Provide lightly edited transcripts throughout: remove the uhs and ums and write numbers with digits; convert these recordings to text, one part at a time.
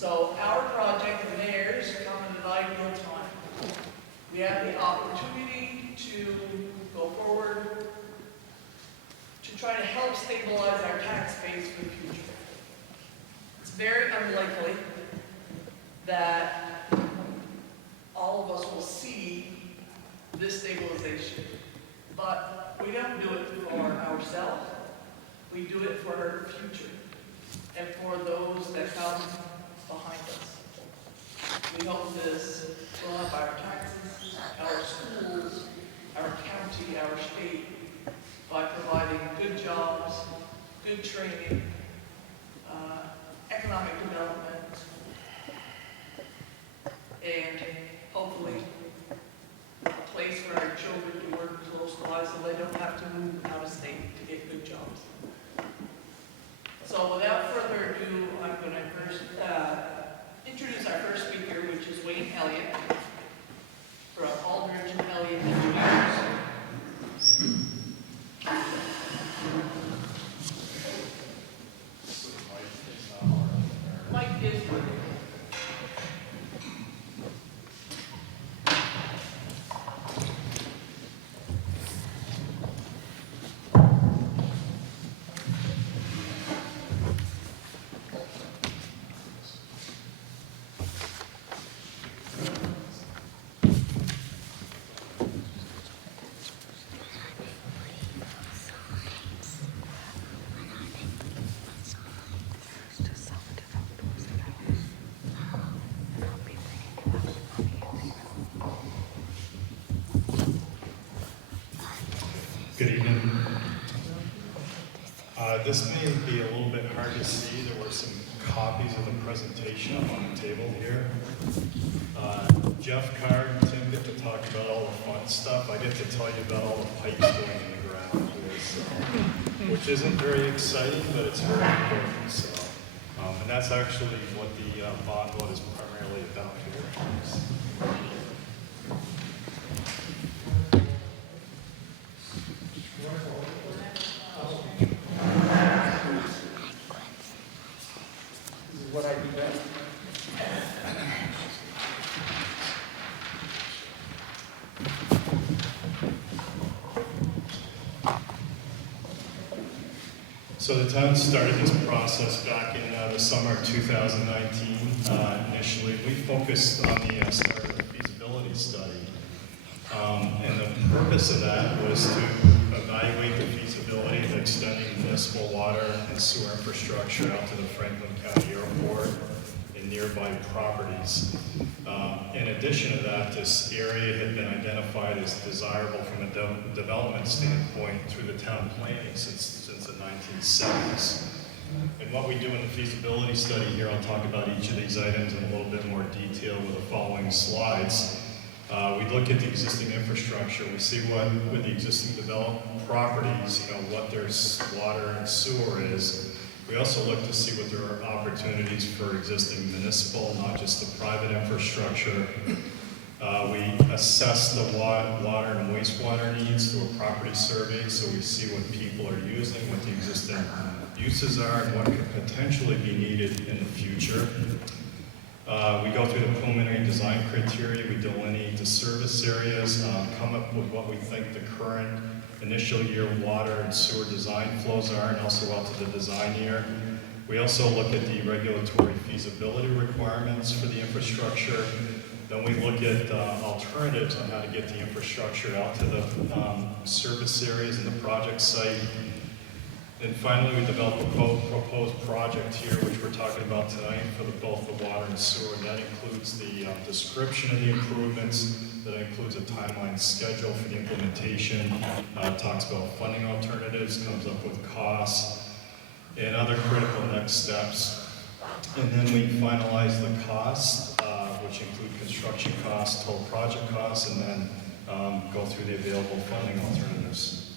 So our project and theirs come at an ideal time. We have the opportunity to go forward to try to help stabilize our tax base for the future. It's very unlikely that all of us will see this stabilization, but we don't do it for ourselves. We do it for our future and for those that come behind us. We hope this will help our taxes, our schools, our county, our state, by providing good jobs, good training, economic development, and hopefully a place for our children to work close by so they don't have to move out of state to get good jobs. So without further ado, I'm going to first introduce our first speaker, which is Wayne Elliott from Aldridge and Elliott Engineers. Mike is good. Good evening. This may be a little bit hard to see. There were some copies of the presentation up on the table here. Jeff Carr and Tim get to talk about all the fun stuff. I get to tell you about all the pipes going in the ground here, so, which isn't very exciting, but it's very important. So, and that's actually what the bond vote is primarily about here. What I do best. So the town started this process back in the summer of 2019. Initially, we focused on the start of the feasibility study. And the purpose of that was to evaluate the feasibility of extending municipal water and sewer infrastructure out to the Franklin County Airport and nearby properties. In addition to that, this area had been identified as desirable from a development standpoint through the town planning since the 1970s. And what we do in the feasibility study here, I'll talk about each of these items in a little bit more detail with the following slides. We look at the existing infrastructure. We see what, with the existing developed properties, what their water and sewer is. We also look to see what there are opportunities for existing municipal, not just the private infrastructure. We assess the water and wastewater needs through a property survey, so we see what people are using, what the existing uses are, and what could potentially be needed in the future. We go through the preliminary design criteria, we delineate the service areas, come up with what we think the current initial year water and sewer design flows are, and also out to the design year. We also look at the regulatory feasibility requirements for the infrastructure. Then we look at alternatives on how to get the infrastructure out to the service areas and the project site. And finally, we develop a proposed project here, which we're talking about tonight for both the water and sewer. And that includes the description of the improvements. That includes a timeline schedule for the implementation. Talks about funding alternatives, comes up with costs, and other critical next steps. And then we finalize the costs, which include construction costs, total project costs, and then go through the available funding alternatives.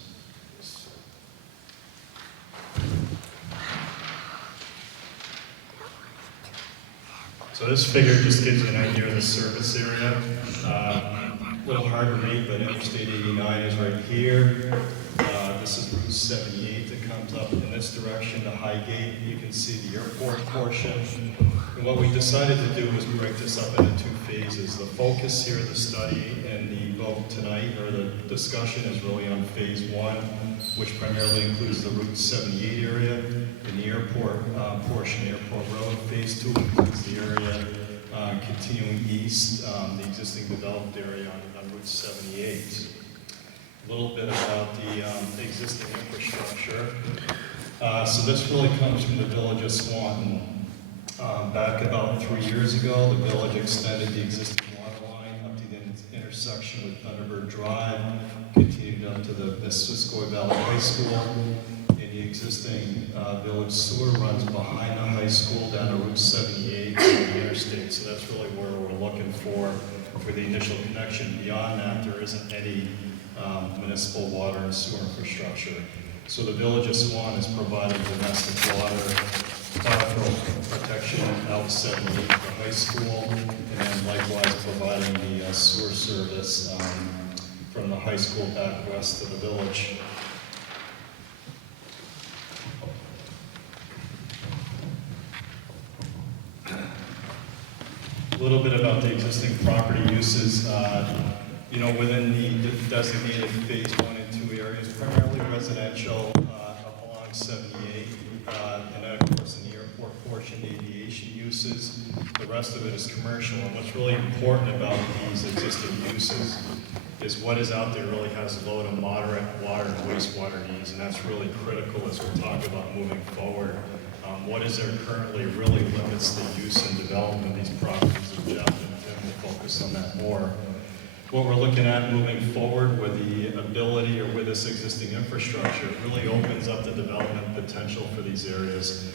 So this figure just gives you an idea of the service area. A little hard to read, but Interstate 89 is right here. This is Route 78 that comes up in this direction to Highgate. You can see the airport portion. And what we decided to do was break this up into two phases. The focus here of the study and the vote tonight, or the discussion, is really on phase one, which primarily includes the Route 78 area and the airport portion, Airport Road. Phase two includes the area continuing east, the existing developed area on Route 78. A little bit about the existing infrastructure. So this really comes from the village of Swanton. Back about 3 years ago, the village extended the existing water line up to the intersection with Thunderbird Drive, continued up to the Viscoy Valley High School, and the existing village sewer runs behind the high school down to Route 78 on the interstate. So that's really where we're looking for the initial connection. Beyond that, there isn't any municipal water and sewer infrastructure. So the village of Swan is providing domestic water protection out 78 for high school, and then likewise providing the sewer service from the high school back west to the village. A little bit about the existing property uses. Within the designated phase 1 and 2 areas, primarily residential along 78, and then of course in the airport portion, aviation uses. The rest of it is commercial, and what's really important about these existing uses is what is out there really has low to moderate water and wastewater needs, and that's really critical as we talk about moving forward. What is there currently really limits the use and development of these properties, and Jeff and Tim will focus on that more. What we're looking at moving forward with the ability, or with this existing infrastructure, it really opens up the development potential for these areas.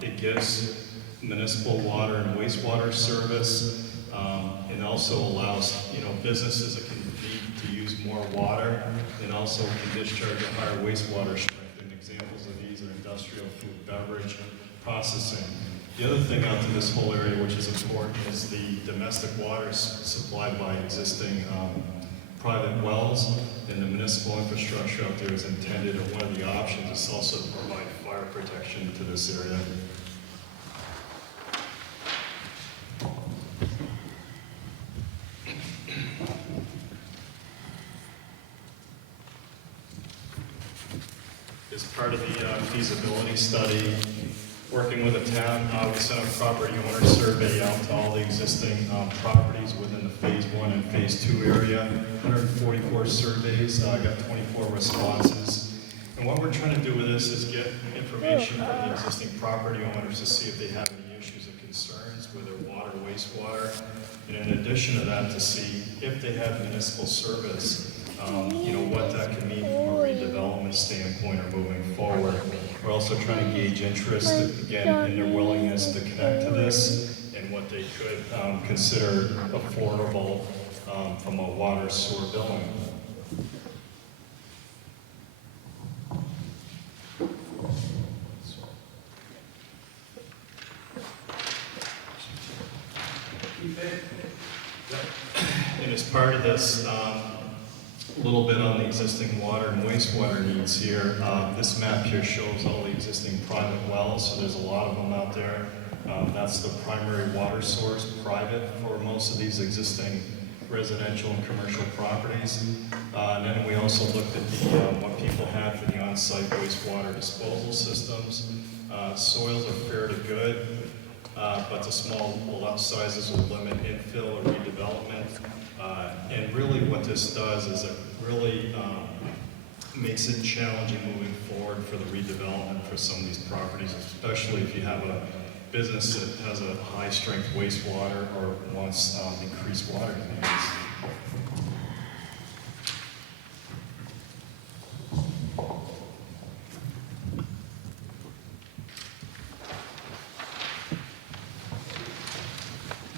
It gives municipal water and wastewater service, and also allows businesses that can need to use more water, and also can discharge a higher wastewater strength. And examples of these are industrial, food, beverage, processing. The other thing out to this whole area, which is important, is the domestic water supplied by existing private wells, and the municipal infrastructure out there is intended, and one of the options is also to provide fire protection to this area. As part of the feasibility study, working with the town, we sent a property owner survey out to all the existing properties within the phase 1 and phase 2 area. 144 surveys, got 24 responses. And what we're trying to do with this is get information from the existing property owners to see if they have any issues or concerns with their water, wastewater. And in addition to that, to see if they have municipal service, what that can mean from a redevelopment standpoint or moving forward. We're also trying to gauge interest, again, in their willingness to connect to this, and what they could consider affordable from a water sewer billing. And as part of this, a little bit on the existing water and wastewater needs here. This map here shows all the existing private wells, so there's a lot of them out there. That's the primary water source, private, for most of these existing residential and commercial properties. And then we also looked at what people have for the on-site wastewater disposal systems. Soils are fair to good, but the small lot sizes will limit infill or redevelopment. And really what this does is it really makes it challenging moving forward for the redevelopment for some of these properties, especially if you have a business that has a high-strength wastewater or wants increased water demands.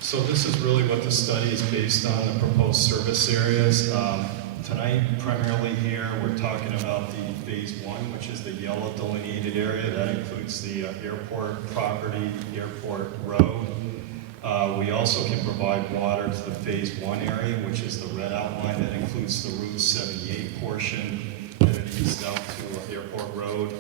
So this is really what the study is based on, the proposed service areas. Tonight, primarily here, we're talking about the phase 1, which is the yellow delineated area. That includes the airport property, airport road. We also can provide water to the phase 1 area, which is the red outline. That includes the Route 78 portion that leads down to Airport Road.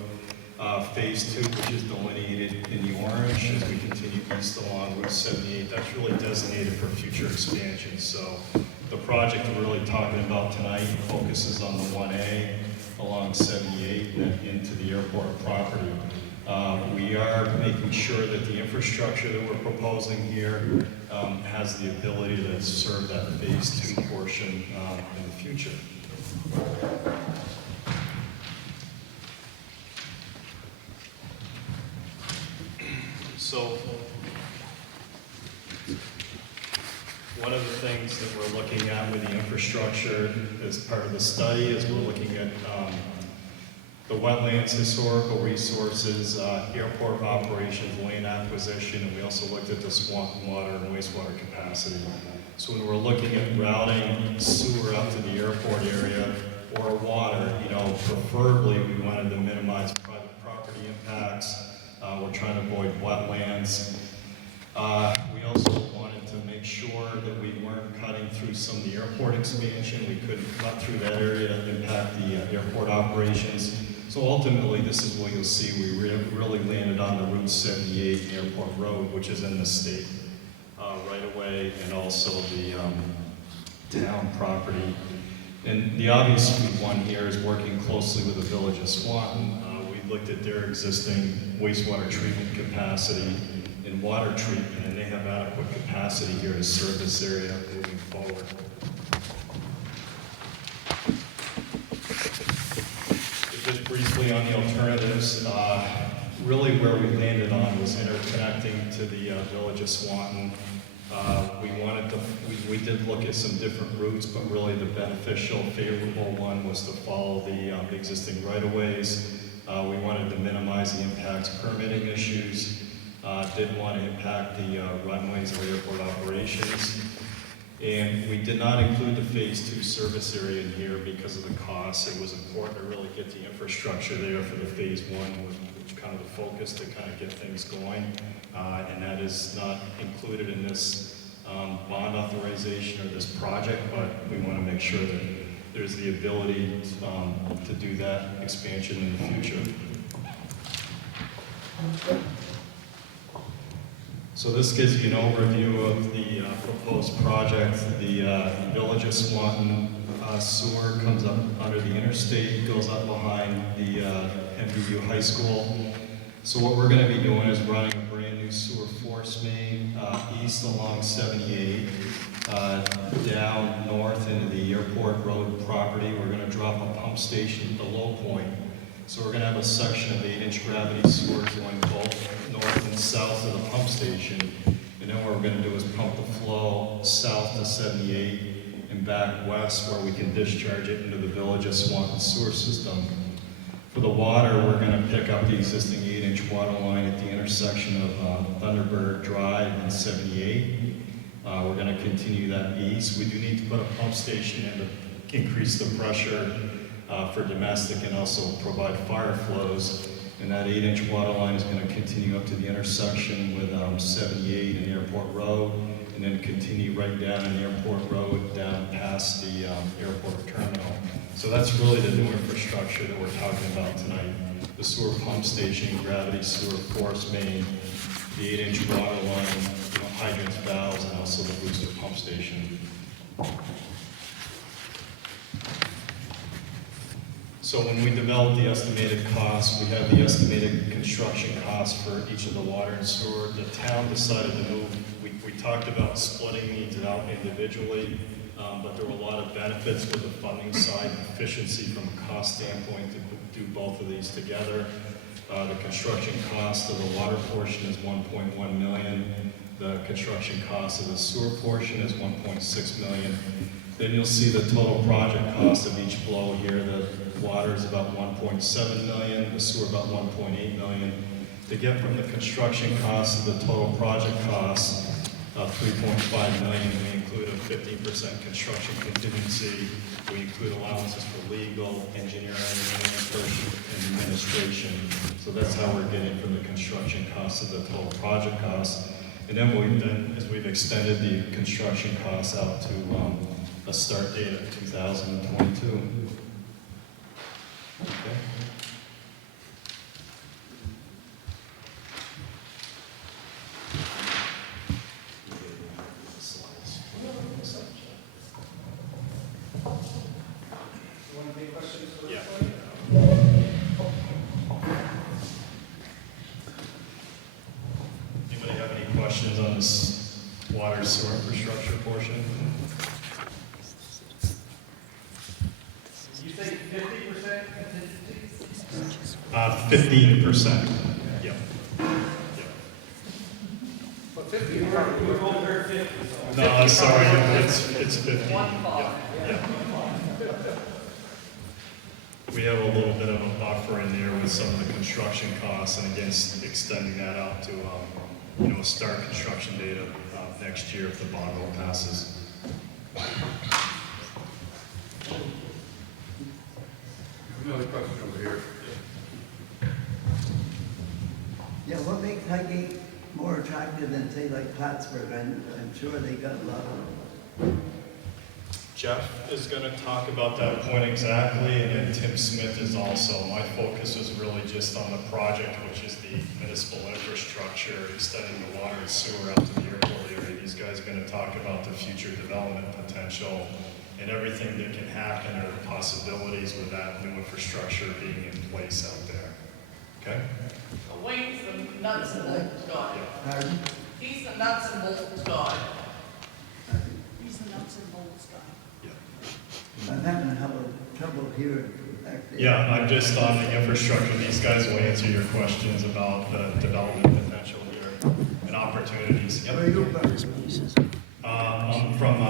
Phase 2, which is delineated in the orange as we continue east along Route 78, that's really designated for future expansion. So the project we're really talking about tonight focuses on the 1A along 78 and into the airport property. We are making sure that the infrastructure that we're proposing here has the ability to serve that Phase 2 portion in the future. So, one of the things that we're looking at with the infrastructure as part of the study is we're looking at the wetlands, historical resources, airport operations, land acquisition, and we also looked at the swamp water and wastewater capacity. So when we're looking at routing sewer up to the airport area or water, preferably we wanted to minimize private property impacts. We're trying to avoid wetlands. We also wanted to make sure that we weren't cutting through some of the airport expansion. We couldn't cut through that area to impact the airport operations. So ultimately, this is what you'll see. We really landed on the Route 78 Airport Road, which is in the state right away, and also the town property. And the obvious one here is working closely with the Village of Swanton. We looked at their existing wastewater treatment capacity and water treatment, and they have adequate capacity here to serve this area moving forward. Just briefly on the alternatives, really where we landed on was interconnecting to the Village of Swanton. We did look at some different routes, but really the beneficial, favorable one was to follow the existing right-of-ways. We wanted to minimize the impacts, permitting issues, didn't want to impact the runways of airport operations. And we did not include the Phase 2 service area in here because of the cost. It was important to really get the infrastructure there for the Phase 1, which kind of the focus to kind of get things going. And that is not included in this bond authorization or this project, but we want to make sure that there's the ability to do that expansion in the future. So this gives you an overview of the proposed project. The Village of Swanton sewer comes up under the interstate, goes up behind the MVU High School. So what we're going to be doing is running a brand new sewer force main east along 78, down north into the airport road property. We're going to drop a pump station at the low point. So we're going to have a section of 8-inch gravity sewers going both north and south of the pump station. And then what we're going to do is pump the flow south to 78 and back west where we can discharge it into the Village of Swanton sewer system. For the water, we're going to pick up the existing 8-inch water line at the intersection of Thunderbird Drive and 78. We're going to continue that east. We do need to put a pump station in to increase the pressure for domestic and also provide fire flows. And that 8-inch water line is going to continue up to the intersection with 78 and Airport Road, and then continue right down in Airport Road down past the airport terminal. So that's really the new infrastructure that we're talking about tonight. The sewer pump station, gravity sewer force main, the 8-inch water line, hydrants, valves, and also the booster pump station. So when we developed the estimated costs, we have the estimated construction costs for each of the water and sewer. The town decided to move. We talked about splitting these out individually, but there were a lot of benefits with the funding side, efficiency from a cost standpoint to do both of these together. The construction cost of the water portion is $1.1 million. The construction cost of the sewer portion is $1.6 million. Then you'll see the total project cost of each flow here. The water is about $1.7 million, the sewer about $1.8 million. To get from the construction cost to the total project cost of $3.5 million, we include a 15% construction contingency. We include allowances for legal, engineering, and administration. So that's how we're getting from the construction cost to the total project cost. And then what we've done is we've extended the construction costs out to a start date of 2022. Okay. water sewer infrastructure portion. You say 50%? 15%. Yep. But 50, we're over 50. No, sorry, it's 15. One bar. Yeah. We have a little bit of a buffer in there with some of the construction costs, and again, extending that out to, start construction date of next year if the bond bill passes. Another question over here. Yeah, what makes Highgate more attractive than, say, like Plattsburgh? I'm sure they got a lot of... Jeff is going to talk about that point exactly, and then Tim Smith is also. My focus was really just on the project, which is the municipal infrastructure, extending the water and sewer out to the airport area. These guys are going to talk about the future development potential and everything that can happen or possibilities with that new infrastructure being in place out there. Okay? Wayne's the nuts and bolts guy. Pardon? He's the nuts and bolts guy. He's the nuts and bolts guy. I'm having trouble hearing from back there. Yeah, I'm just on the infrastructure. These guys will answer your questions about the development potential here and opportunities. Where are you from? I'm from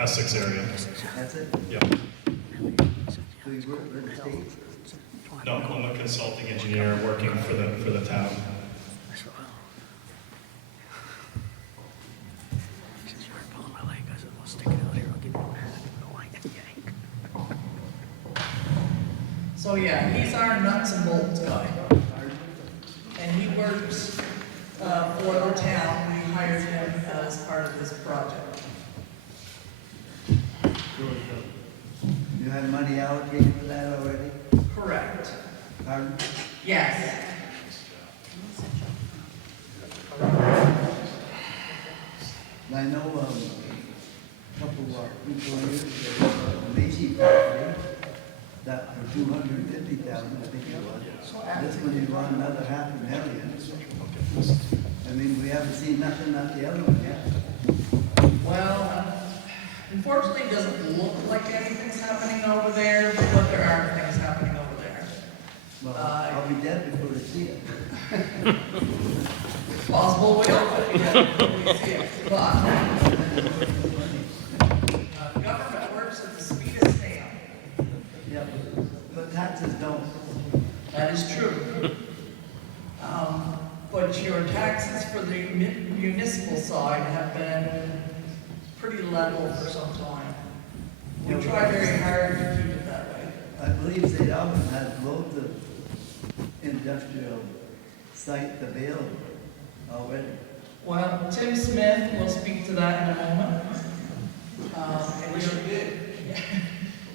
Essex area. That's it? Yep. So you work for the state? No, I'm a consulting engineer working for the town. So yeah, he's our nuts and bolts guy. And he works for the town. We hired him as part of this project. You have money allocated for that already? Correct. Pardon? Yes. I know a couple of people here, the Macy property, that for $250,000, I think it was. This one you want another $500,000. I mean, we haven't seen nothing at the other one yet. Well, unfortunately, it doesn't look like anything's happening over there, but there are things happening over there. Well, I'll be dead before I see it. It's possible we don't be dead before we see it, but government works at the speed of snail. Yeah, but taxes don't. That is true. But your taxes for the municipal side have been pretty level for some time. We try very hard to keep it that way. I believe St. Albans has loads of industrial sites available already. Well, Tim Smith will speak to that in a moment. I wish we did.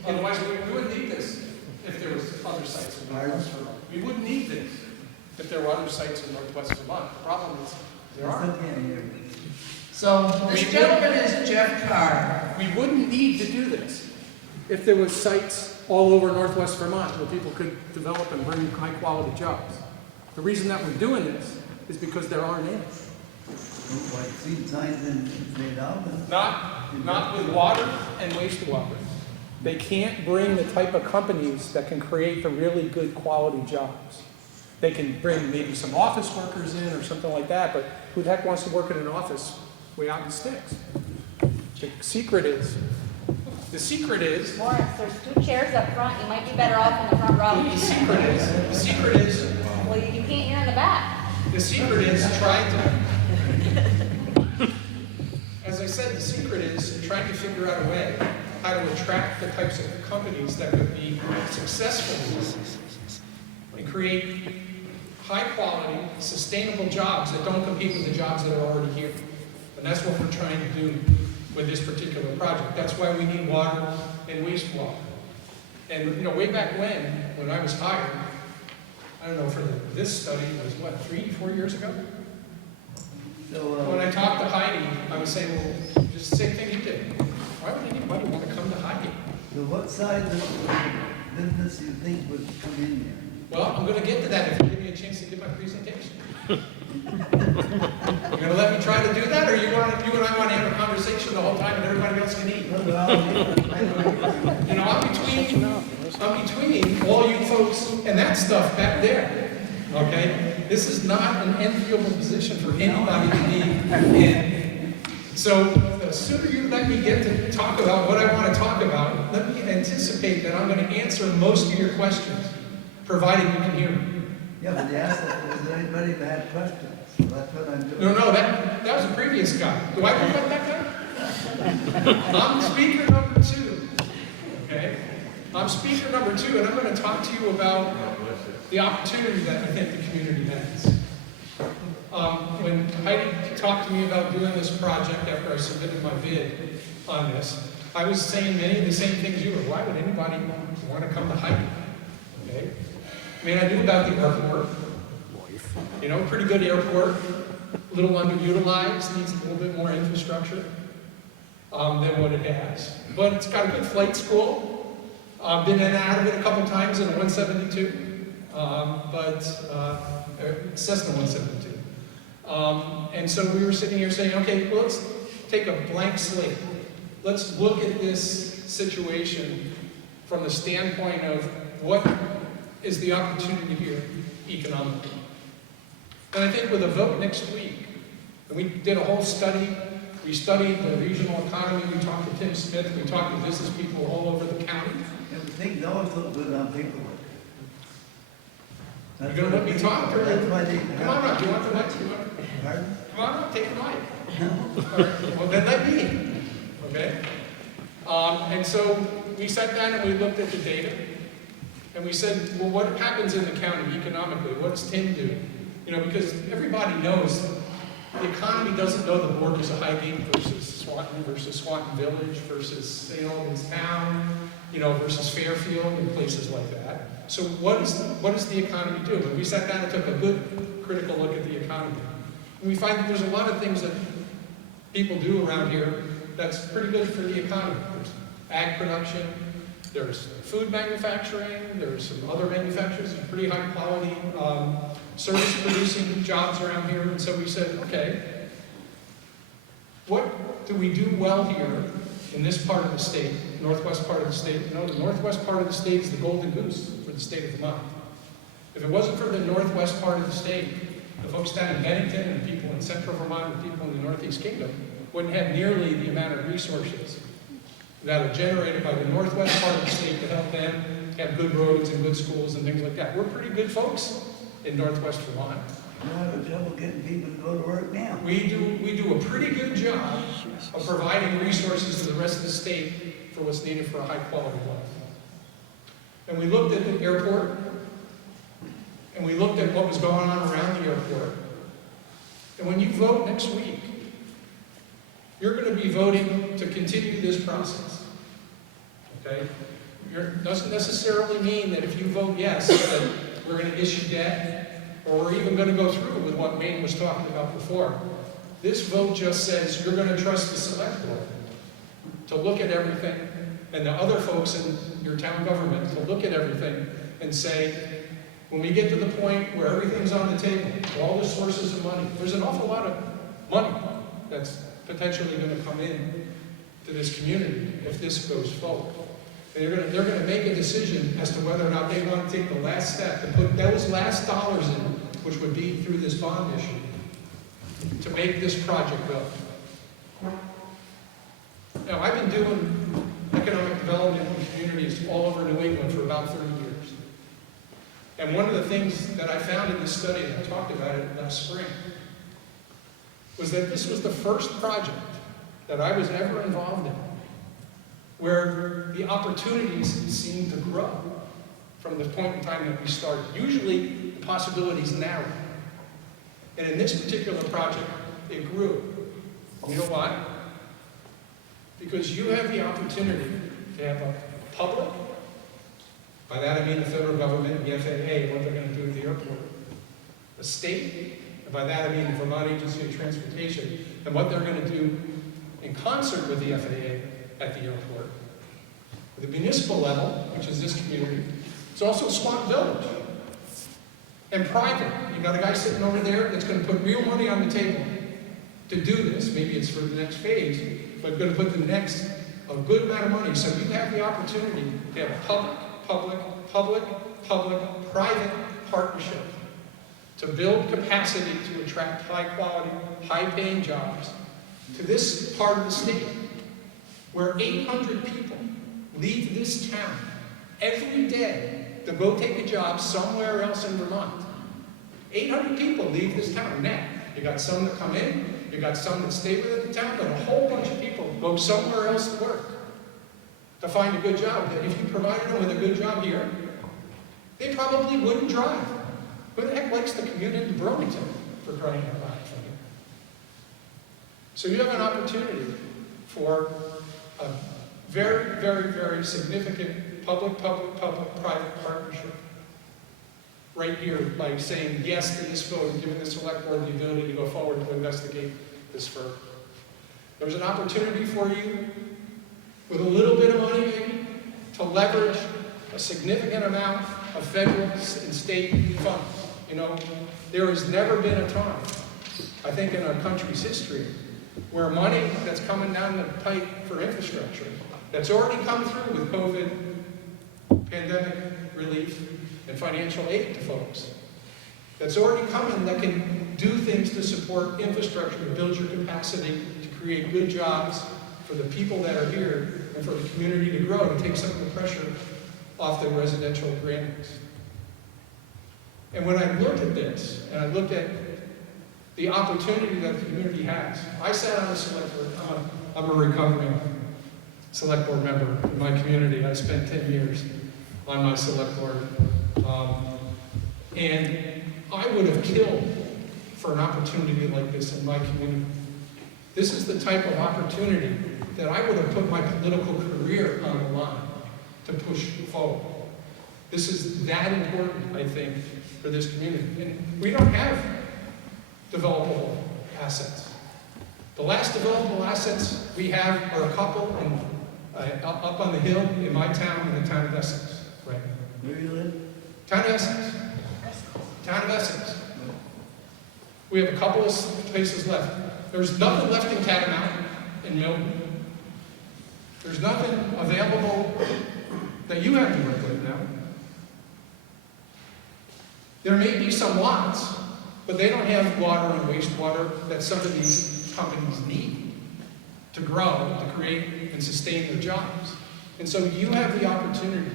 Otherwise, we wouldn't need this if there was other sites in Northwest Vermont. We wouldn't need this if there were other sites in Northwest Vermont. The problem is, there I still aren't. can't hear you. So this gentleman is Jeff Carr. We wouldn't need to do this if there was sites all over Northwest Vermont where people could develop and bring high-quality jobs. The reason that we're doing this is because there aren't any. Like see signs in St. Albans. Not with water and wastewater. They can't bring the type of companies that can create the really good quality jobs. They can bring maybe some office workers in or something like that, but who the heck wants to work in an office way out in the sticks? The secret is, Lawrence, there's 2 chairs up front. You might be better off in the front row. the secret is, Well, you can't hear in the back. the secret is trying to, as I said, the secret is trying to figure out a way how to attract the types of companies that could be successful and create high-quality, sustainable jobs that don't compete with the jobs that are already here. And that's what we're trying to do with this particular project. That's why we need water and wastewater. And way back when I was hired, I don't know, for this study was what, 3-4 years ago? So, When I talked to Heidi, I was saying, well, just the same thing you did. Why would anybody want to come to Highgate? so what size of business do you think would come in here? Well, I'm going to get to that if you give me a chance to give my presentation. I'm going gonna let me try to do that, or you and I want to have a conversation the whole time and everybody else can eat? You know, I'm between all you folks and that stuff back there, okay? This is not an enviable position for anybody to be in. So the sooner you let me get to talk about what I want to talk about, let me anticipate that I'm going to answer most of your questions, provided you can hear me. Yeah, but they asked if there's anybody that had questions, so that's what I'm doing. No, that was the previous guy. Do I look like that guy? I'm speaker number 2, okay? I'm speaker number 2, and I'm going to talk to you about the opportunity that I think the community has. When Heidi talked to me about doing this project after I submitted my bid on this, I was saying many of the same things you were. Why would anybody want to come to Highgate? Okay? I mean, I knew about the airport. You know, pretty good airport, a little underutilized, needs a little bit more infrastructure than what it has. But it's got a good flight school. Been in and out of it a couple times in a 172, Cessna 172. And so we were sitting here saying, okay, well, let's take a blank slate. Let's look at this situation from the standpoint of what is the opportunity here economically. And I think with a vote next week, and we did a whole study, we studied the regional economy, we talked to Tim Smith, we talked to business people all over the county. And the thing always look good on paperwork. You're gonna let me talk? That's why they. Come on up, do you want the mic? Pardon? Come on up, take the mic. All right, well then let me, okay? And so we sat down and we looked at the data, and we said, well, what happens in the county economically? What does Tim do? You know, because everybody knows the economy doesn't know the borders of Highgate versus Swanton Village versus St. Albans Town, you know, versus Fairfield and places like that. So what does the economy do? And we sat down and took a good critical look at the economy. And we find that there's a lot of things that people do around here that's pretty good for the economy. There's ag production, there's food manufacturing, there's some other manufacturers, some pretty high quality service producing jobs around here. And so we said, okay, what do we do well here in this part of the state, northwest part of the state? You know, the northwest part of the state is the golden goose for the state of Vermont. If it wasn't for the northwest part of the state, the folks down in Bennington and the people in central Vermont and the people in the Northeast Kingdom wouldn't have nearly the amount of resources that are generated by the northwest part of the state to help them have good roads and good schools and things like that. We're pretty good folks in northwest Vermont. We're having trouble getting people to go to work now. We do a pretty good job of providing resources to the rest of the state for what's needed for a high quality life. And we looked at the airport, and we looked at what was going on around the airport. And when you vote next week, you're going to be voting to continue this process. Okay? It doesn't necessarily mean that if you vote yes, that we're going to issue debt, or we're even going to go through with what Maine was talking about before. This vote just says you're going to trust the select board to look at everything, and the other folks in your town government to look at everything and say, when we get to the point where everything's on the table, all the sources of money, there's an awful lot of money that's potentially going to come in to this community if this goes forward. And they're going to make a decision as to whether or not they want to take the last step and put those last dollars in, which would be through this bond issue, to make this project go. Now, I've been doing economic development in communities all over New England for about 30 years. And one of the things that I found in this study, and I talked about it last spring, was that this was the first project that I was ever involved in where the opportunities seemed to grow from the point in time that we started. Usually, the possibilities narrow. And in this particular project, it grew. You know why? Because you have the opportunity to have a public, by that I mean the federal government, the FAA, what they're going to do at the airport, a state, and by that I mean the Vermont Agency of Transportation, and what they're going to do in concert with the FAA at the airport. At the municipal level, which is this community, it's also Swanton Village. And private, you've got a guy sitting over there that's going to put real money on the table to do this. Maybe it's for the next phase, but going to put a good amount of money. So you have the opportunity to have public-private partnership to build capacity to attract high-quality, high-paying jobs to this part of the state, where 800 people leave this town every day to go take a job somewhere else in Vermont. 800 people leave this town net. You got some that come in, you got some that stay within the town, but a whole bunch of people go somewhere else to work to find a good job. That if you provided them with a good job here, they probably wouldn't drive. Who the heck likes to commute into Burlington for crying out loud from here? So you have an opportunity for a very, very, very significant public-private partnership right here by saying yes to this vote and giving the select board the ability to go forward to investigate this further. There's an opportunity for you with a little bit of money maybe to leverage a significant amount of federal and state funds. You know, there has never been a time, I think in our country's history, where money that's coming down the pipe for infrastructure, that's already come through with COVID, pandemic relief, and financial aid to folks, that's already coming that can do things to support infrastructure, to build your capacity, to create good jobs for the people that are here, and for the community to grow, to take some of the pressure off the residential grandmas. And when I looked at this, and I looked at the opportunity that the community has, I sat on the select board. I'm a recovering select board member in my community. I spent 10 years on my select board. And I would have killed for an opportunity like this in my community. This is the type of opportunity that I would have put my political career on the line to push forward. This is that important, I think, for this community. And we don't have developable assets. The last developable assets we have are a couple up on the hill in my town, in the town of Essex. Right. Where do you live? Town of Essex. Town of Essex. We have a couple of places left. There's nothing left in Catamount and Milton. There's nothing available that you have to work with now. There may be some lots, but they don't have water and wastewater that some of these companies need to grow, to create and sustain their jobs. And so you have the opportunity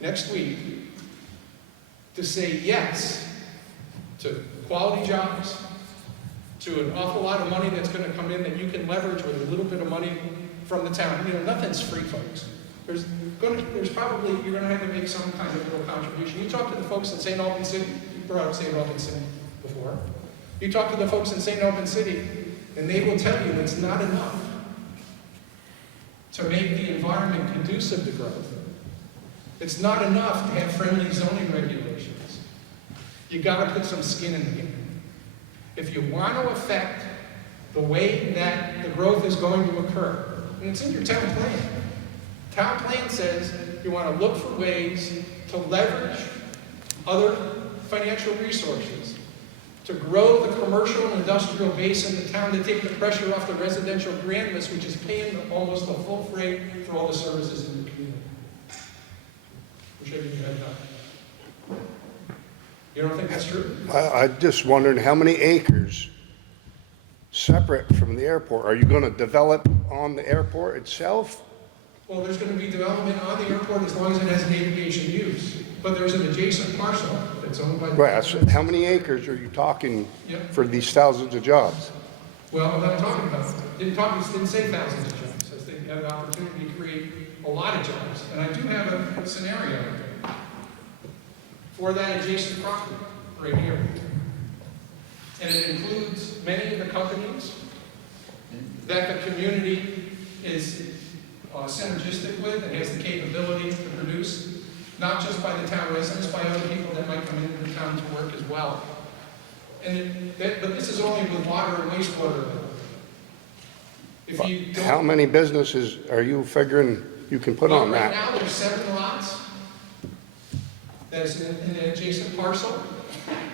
next week to say yes to quality jobs, to an awful lot of money that's going to come in that you can leverage with a little bit of money from the town. You know, nothing's free, folks. There's probably, you're going to have to make some kind of little contribution. You talk to the folks in St. Albans City. You brought up St. Albans City before. You talk to the folks in St. Albans City, and they will tell you it's not enough to make the environment conducive to growth. It's not enough to have friendly zoning regulations. You got to put some skin in the game. If you want to affect the way that the growth is going to occur, and it's in your town plan. Town plan says you want to look for ways to leverage other financial resources to grow the commercial and industrial base in the town, to take the pressure off the residential grand list, which is paying almost a full freight for all the services in the community. We're shaking your head now. You don't think that's true? I just wondered how many acres separate from the airport are you going to develop on the airport itself? Well, there's going to be development on the airport as long as it has aviation use. But there's an adjacent parcel that's owned by the... Right, so how many acres are you talking for these thousands of jobs? Well, I'm not talking about it. Didn't say thousands of jobs. I think you have an opportunity to create a lot of jobs. And I do have a scenario for that adjacent property right here. And it includes many of the companies that the community is synergistic with and has the capability to produce, not just by the town residents, by other people that might come into the town to work as well. But this is only with water and wastewater. If you don't, How many businesses are you figuring you can put on right that? now there's 7 lots. That's in an adjacent parcel.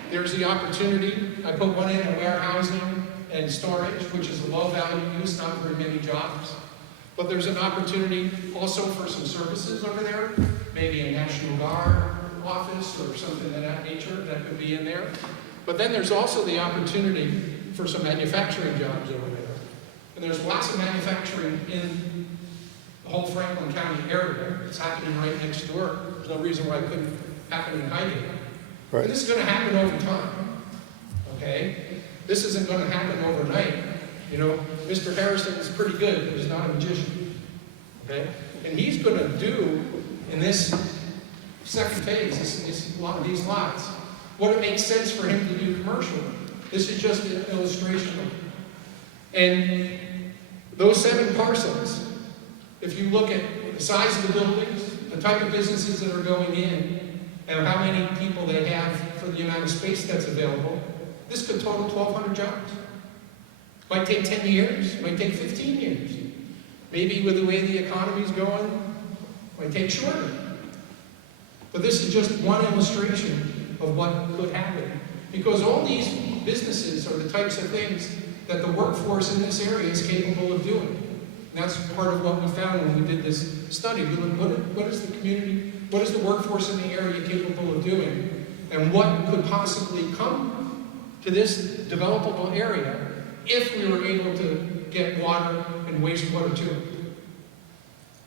There's the opportunity, I put one in warehousing, and storage, which is a low value use, not very many jobs. But there's an opportunity also for some services over there, maybe a National Guard office or something of that nature that could be in there. But then there's also the opportunity for some manufacturing jobs over there. And there's lots of manufacturing in the whole Franklin County area. It's happening right next door. There's no reason why it couldn't happen in Highgate. Right. And this is going to happen over time, okay? This isn't going to happen overnight. You know, Mr. Harrison is pretty good, but he's not a magician, okay? And he's going to do, in this second phase, these lots, what it makes sense for him to do commercially. This is just an illustration of it. And those 7 parcels, if you look at the size of the buildings, the type of businesses that are going in, and how many people they have for the amount of space that's available, this could total 1,200 jobs. Might take 10 years, might take 15 years. Maybe with the way the economy's going, might take shorter. But this is just one illustration of what could happen. Because all these businesses are the types of things that the workforce in this area is capable of doing. And that's part of what we found when we did this study. We looked, what is the community, what is the workforce in the area capable of doing? And what could possibly come to this developable area if we were able to get water and wastewater to it.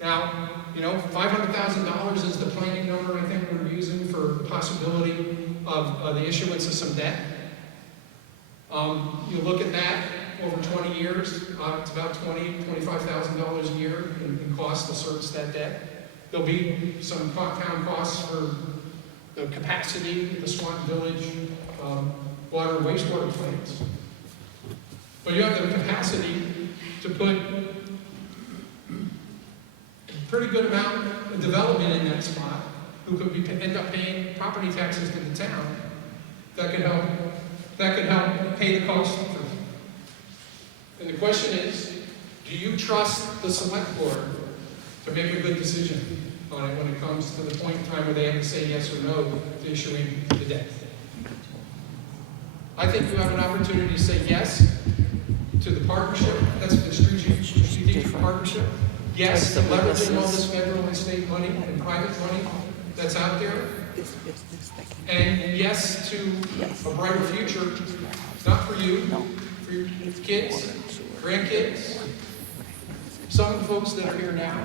Now, you know, $500,000 is the planning number I think we're using for the possibility of the issuance of some debt. You look at that over 20 years, it's about $25,000 a year in cost to service that debt. There'll be some town costs for the capacity of the Swanton Village water and wastewater plants. But you have the capacity to put a pretty good amount of development in that spot, who could end up paying property taxes to the town, that could help pay the cost for them. And the question is, do you trust the select board to make a good decision on it when it comes to the point in time where they have to say yes or no to issuing the debt? I think you have an opportunity to say yes to the partnership, that's the strategic partnership. Yes, to leveraging all this federal and state money and private money that's out there. And yes to a brighter future, not for you, for your kids, grandkids, some of the folks that are here now.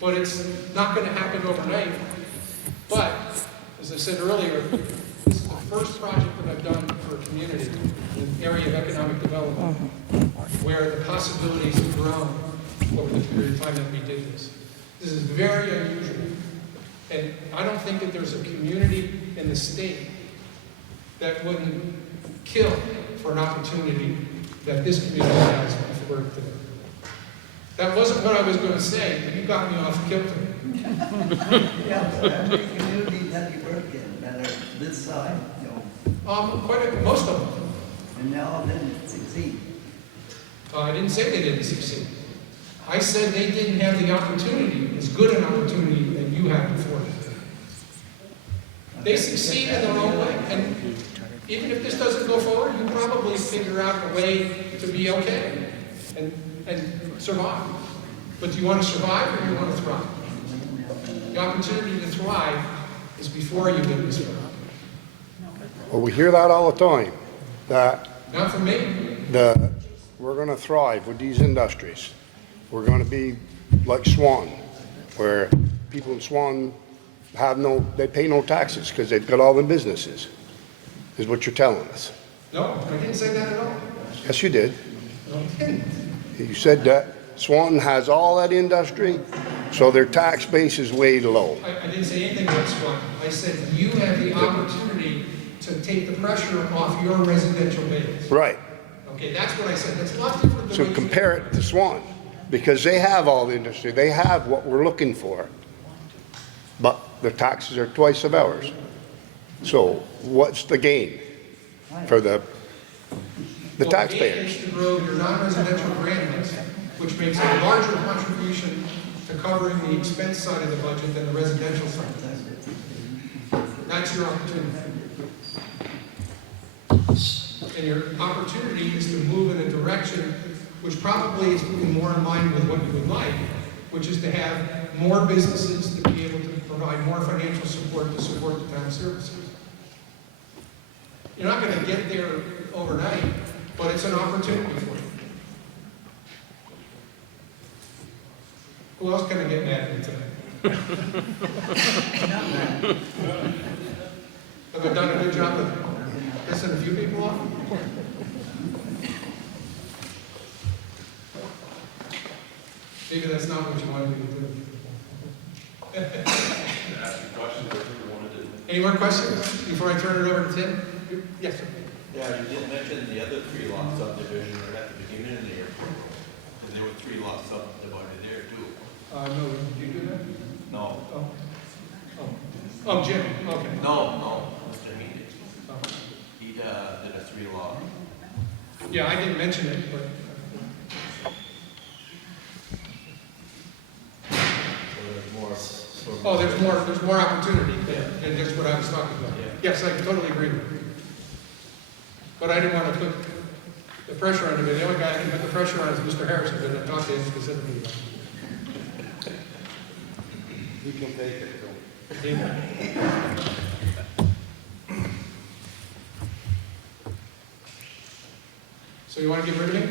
But it's not going to happen overnight. But, as I said earlier, this is the first project that I've done for a community in the area of economic development, where the possibilities have grown over the period of time that we did this. This is very unusual. And I don't think that there's a community in the state that wouldn't kill for an opportunity that this community has for work today. That wasn't what I was going to say, but you got me off kilter. Yeah, so how many communities have you worked in that are this side, you know, Most of them. and now then succeed? I didn't say they didn't succeed. I said they didn't have the opportunity, as good an opportunity that you had before them. They succeed in their own way, and even if this doesn't go forward, you probably figure out a way to be okay and survive. But do you want to survive or do you want to thrive? The opportunity to thrive is before you get this far. Well, we hear that all the time, that Not for me. we're gonna thrive with these industries. We're gonna be like Swan, where people in Swan they pay no taxes because they've got all the businesses, is what you're telling us. No, I didn't say that at all. Yes, you did. No, I didn't. You said that Swan has all that industry, so their tax base is way low. I didn't say anything about Swan. I said you have the opportunity to take the pressure off your residential base. Right. Okay, that's what I said. That's a lot different than So what you compare it to Swan, because they have all the industry. They have what we're looking for. But the taxes are twice of ours. So what's the gain for the Well, the gain taxpayers? is to grow your non-residential grand list, which makes a larger contribution to covering the expense side of the budget than the residential side. That's your opportunity. And your opportunity is to move in a direction which probably is more in line with what you would like, which is to have more businesses to be able to provide more financial support to support the town services. You're not going to get there overnight, but it's an opportunity for you. Who else can I get mad at me tonight? Have I done a good job of pissing a few people off? Maybe that's not what you wanted me to do. Any more questions before I turn it over to Tim? Yes, sir. Yeah, you did mention the other 3-lot subdivision right at the beginning of the airport. And there were 3 lots subdivided there too. No, did you do that? No, Oh, Jim, okay. no, Mr. Heaney. Oh. He did a 3-lot. Yeah, I didn't mention it, but, So there's more. there's more opportunity there, and that's what I was talking about. Yeah. Yes, I totally agree with you. But I didn't want to put the pressure on him, the only guy I can put the pressure on is Mr. Harrison, but I talked to him specifically about it. You can take it too. Amen. So you want to get rid of him?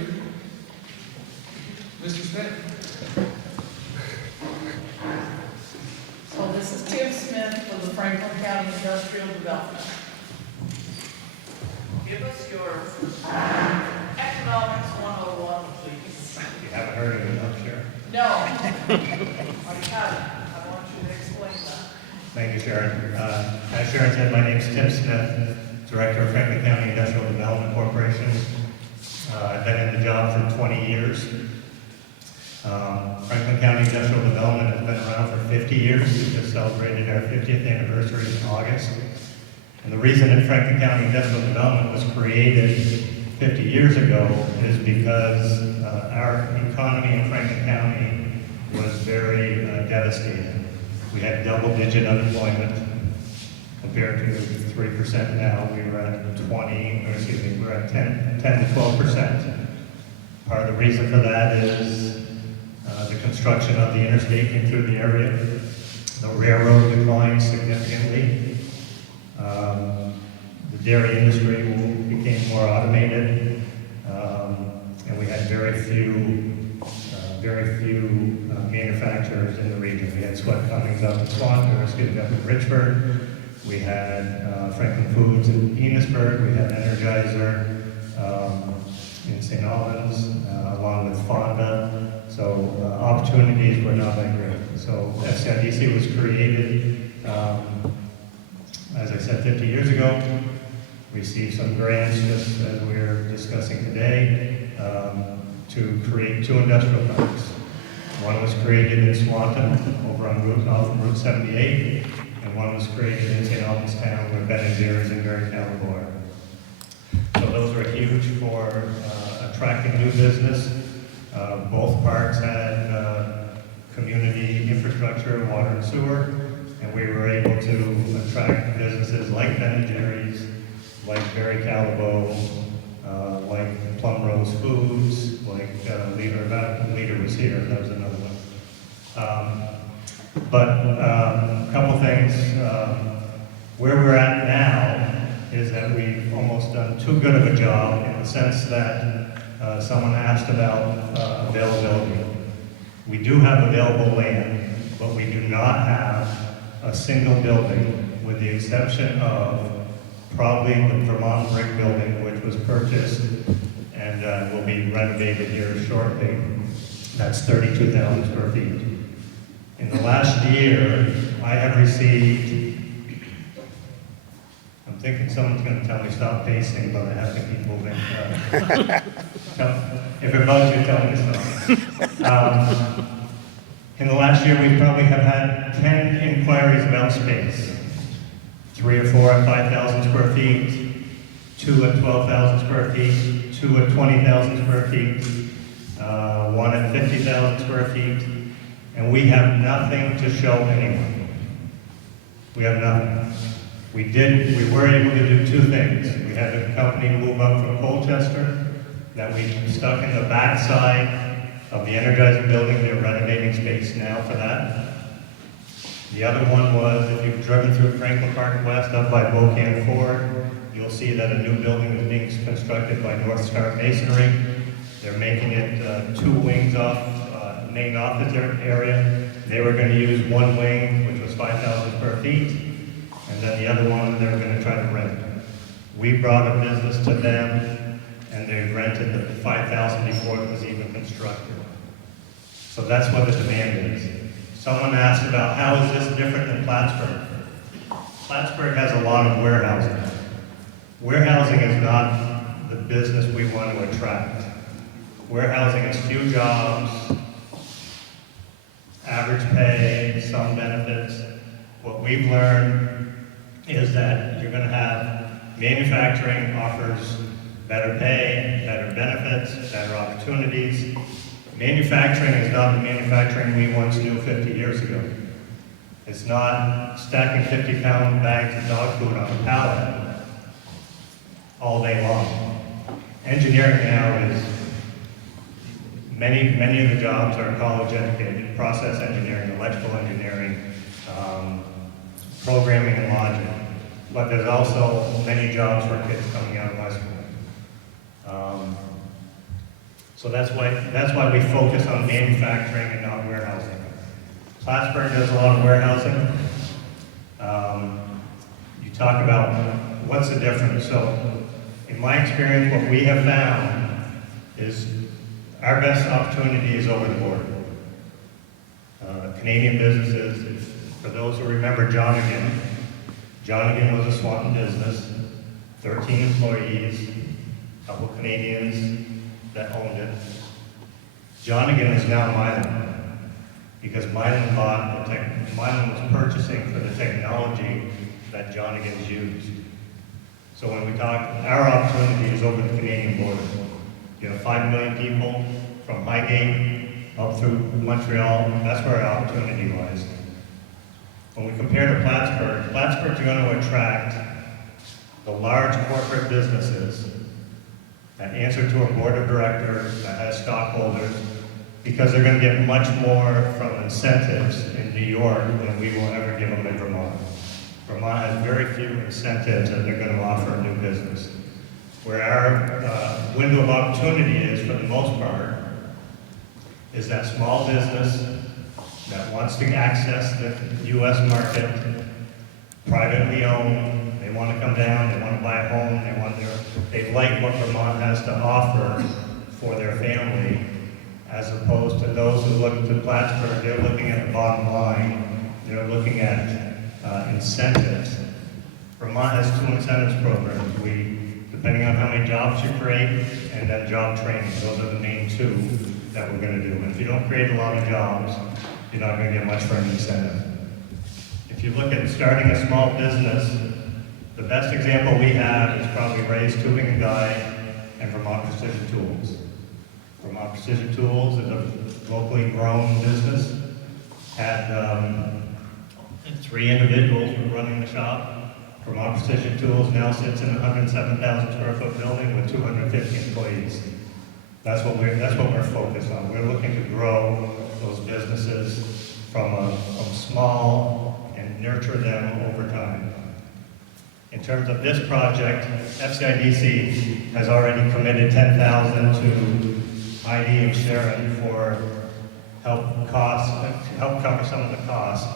Mr. Smith? So this is Tim Smith for the Franklin County Industrial Development. Give us your economics 101, please. You haven't heard of it, I'm sure. No. I haven't. I want you to explain that. Thank you, Sharon. As Sharon said, my name is Tim Smith, Director of Franklin County Industrial Development Corporation. I've been in the job for 20 years. Franklin County Industrial Development has been around for 50 years. We just celebrated our 50th anniversary in August. And the reason that Franklin County Industrial Development was created 50 years ago is because our economy in Franklin County was very devastated. We had double-digit unemployment compared to 3% now. We were at 10 to 12%. Part of the reason for that is the construction of the interstate came through the area. The railroad declined significantly. The dairy industry became more automated, and we had very few manufacturers in the region. We had Sweat Cummings up in Richford. We had Franklin Foods in Enosburg. We had Energizer in St. Albans, along with Fonda. So opportunities were not that great. So FCIDC was created, as I said, 50 years ago. Received some grants, just as we're discussing today, to create 2 industrial parks. One was created in Swanton, off of Route 78, and one was created in St. Albans Town, where Ben and Jerry's and Mary Calabor. So those were huge for attracting new business. Both parks had community infrastructure, water and sewer, and we were able to attract businesses like Ben and Jerry's, like Barry Calabo, like Plum Rose Foods, like Leader was here, that was another one. But a couple things. Where we're at now is that we've almost done too good of a job in the sense that someone asked about availability. We do have available land, but we do not have a single building, with the exception of probably the Vermont Brick Building, which was purchased and will be renovated here shortly. That's 32,000 square feet. In the last year, I have received, I'm thinking someone's going to tell me stop pacing, but I have to keep moving. If it bugs you, tell me to stop. In the last year, we probably have had 10 inquiries about space. 3 or 4 at 5,000 square feet, 2 at 12,000 square feet, 2 at 20,000 square feet, 1 at 50,000 square feet, and we have nothing to show anyone. We have nothing. We were able to do two things. We had a company move up from Colchester that we stuck in the back side of the Energizer building. They're renovating space now for that. The other one was, if you've driven through Franklin Park West up by Bocan Ford, you'll see that a new building is being constructed by North Star Masonry. They're making it 2 wings off the main office area. They were going to use 1 wing, which was 5,000 square feet, and then the other one they were going to try to rent. We brought a business to them, and they rented the 5,000 before it was even constructed. So that's what the demand is. Someone asked about how is this different than Plattsburgh? Plattsburgh has a lot of warehousing. Warehousing is not the business we want to attract. Warehousing is few jobs, average pay, some benefits. What we've learned is that you're going to have manufacturing offers better pay, better benefits, better opportunities. Manufacturing is not the manufacturing we once knew 50 years ago. It's not stacking 50-pound bags of dog food on a pallet all day long. Engineering now is, many of the jobs are college educated, process engineering, electrical engineering, programming and logic. But there's also many jobs for kids coming out of high school. So that's why we focus on manufacturing and not warehousing. Plattsburgh does a lot of warehousing. You talk about what's the difference. So in my experience, what we have found is our best opportunity is over the border. Canadian businesses, for those who remember Johnigan was a Swanton business, 13 employees, a couple Canadians that owned it. Johnigan is now Milan, because Milan was purchasing for the technology that Johnigan's used. So when we talk, our opportunity is over the Canadian border. You have 5 million people from Highgate up through Montreal. That's where our opportunity lies. When we compare to Plattsburgh's going to attract the large corporate businesses that answer to a board of directors that has stockholders, because they're going to get much more from incentives in New York than we will ever give them in Vermont. Vermont has very few incentives that they're going to offer a new business. Where our window of opportunity is, for the most part, is that small business that wants to access the U.S. market, privately owned. They want to come down, they want to buy a home, they like what Vermont has to offer for their family, as opposed to those who look to Plattsburgh. They're looking at the bottom line. They're looking at incentives. Vermont has 2 incentives programs. Depending on how many jobs you create, and then job training. Those are the main 2 that we're going to do. And if you don't create a lot of jobs, you're not going to get much for an incentive. If you look at starting a small business, the best example we have is probably Ray's Tubing and Guide and Vermont Precision Tools. Vermont Precision Tools is a locally grown business. Had 3 individuals were running the shop. Vermont Precision Tools now sits in a 107,000 square foot building with 250 employees. That's what we're focused on. We're looking to grow those businesses from small and nurture them over time. In terms of this project, FCIDC has already committed $10,000 to ID and Sharon for help cover some of the costs.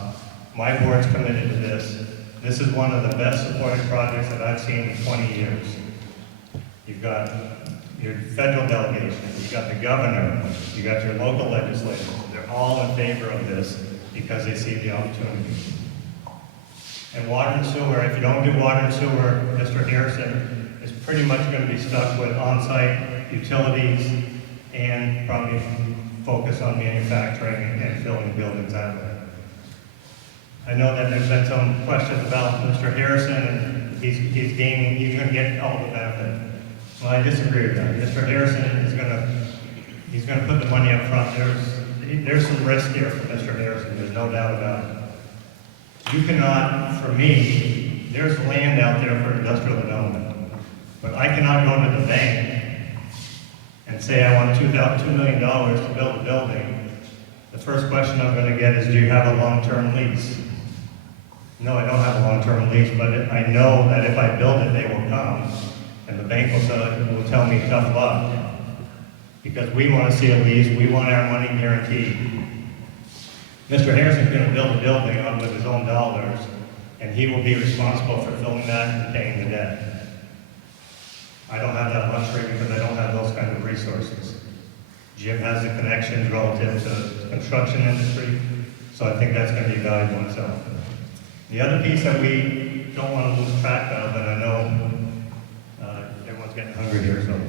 My board's committed to this. This is one of the best supported projects that I've seen in 20 years. You've got your federal delegation, you've got the governor, you've got your local legislators. They're all in favor of this because they see the opportunity. And water and sewer, if you don't do water and sewer, Mr. Harrison is pretty much going to be stuck with on-site utilities and probably focus on manufacturing and filling buildings that way. I know that there's been some questions about Mr. Harrison, and he's going to get all the benefit. Well, I disagree with that. Mr. Harrison is going to put the money up front. There's some risk here for Mr. Harrison. There's no doubt about it. You cannot, for me, there's land out there for industrial development, but I cannot go to the bank and say I want $2 million to build a building. The first question I'm going to get is, do you have a long-term lease? No, I don't have a long-term lease, but I know that if I build it, they will come, and the bank will tell me tough luck, because we want to see a lease, we want our money guaranteed. Mr. Harrison's going to build a building out with his own dollars, and he will be responsible for filling that and paying the debt. I don't have that luxury because I don't have those kind of resources. Jim has the connections relative to the construction industry, so I think that's going to be valuable itself. The other piece that we don't want to lose track of, and I know everyone's getting hungry here, so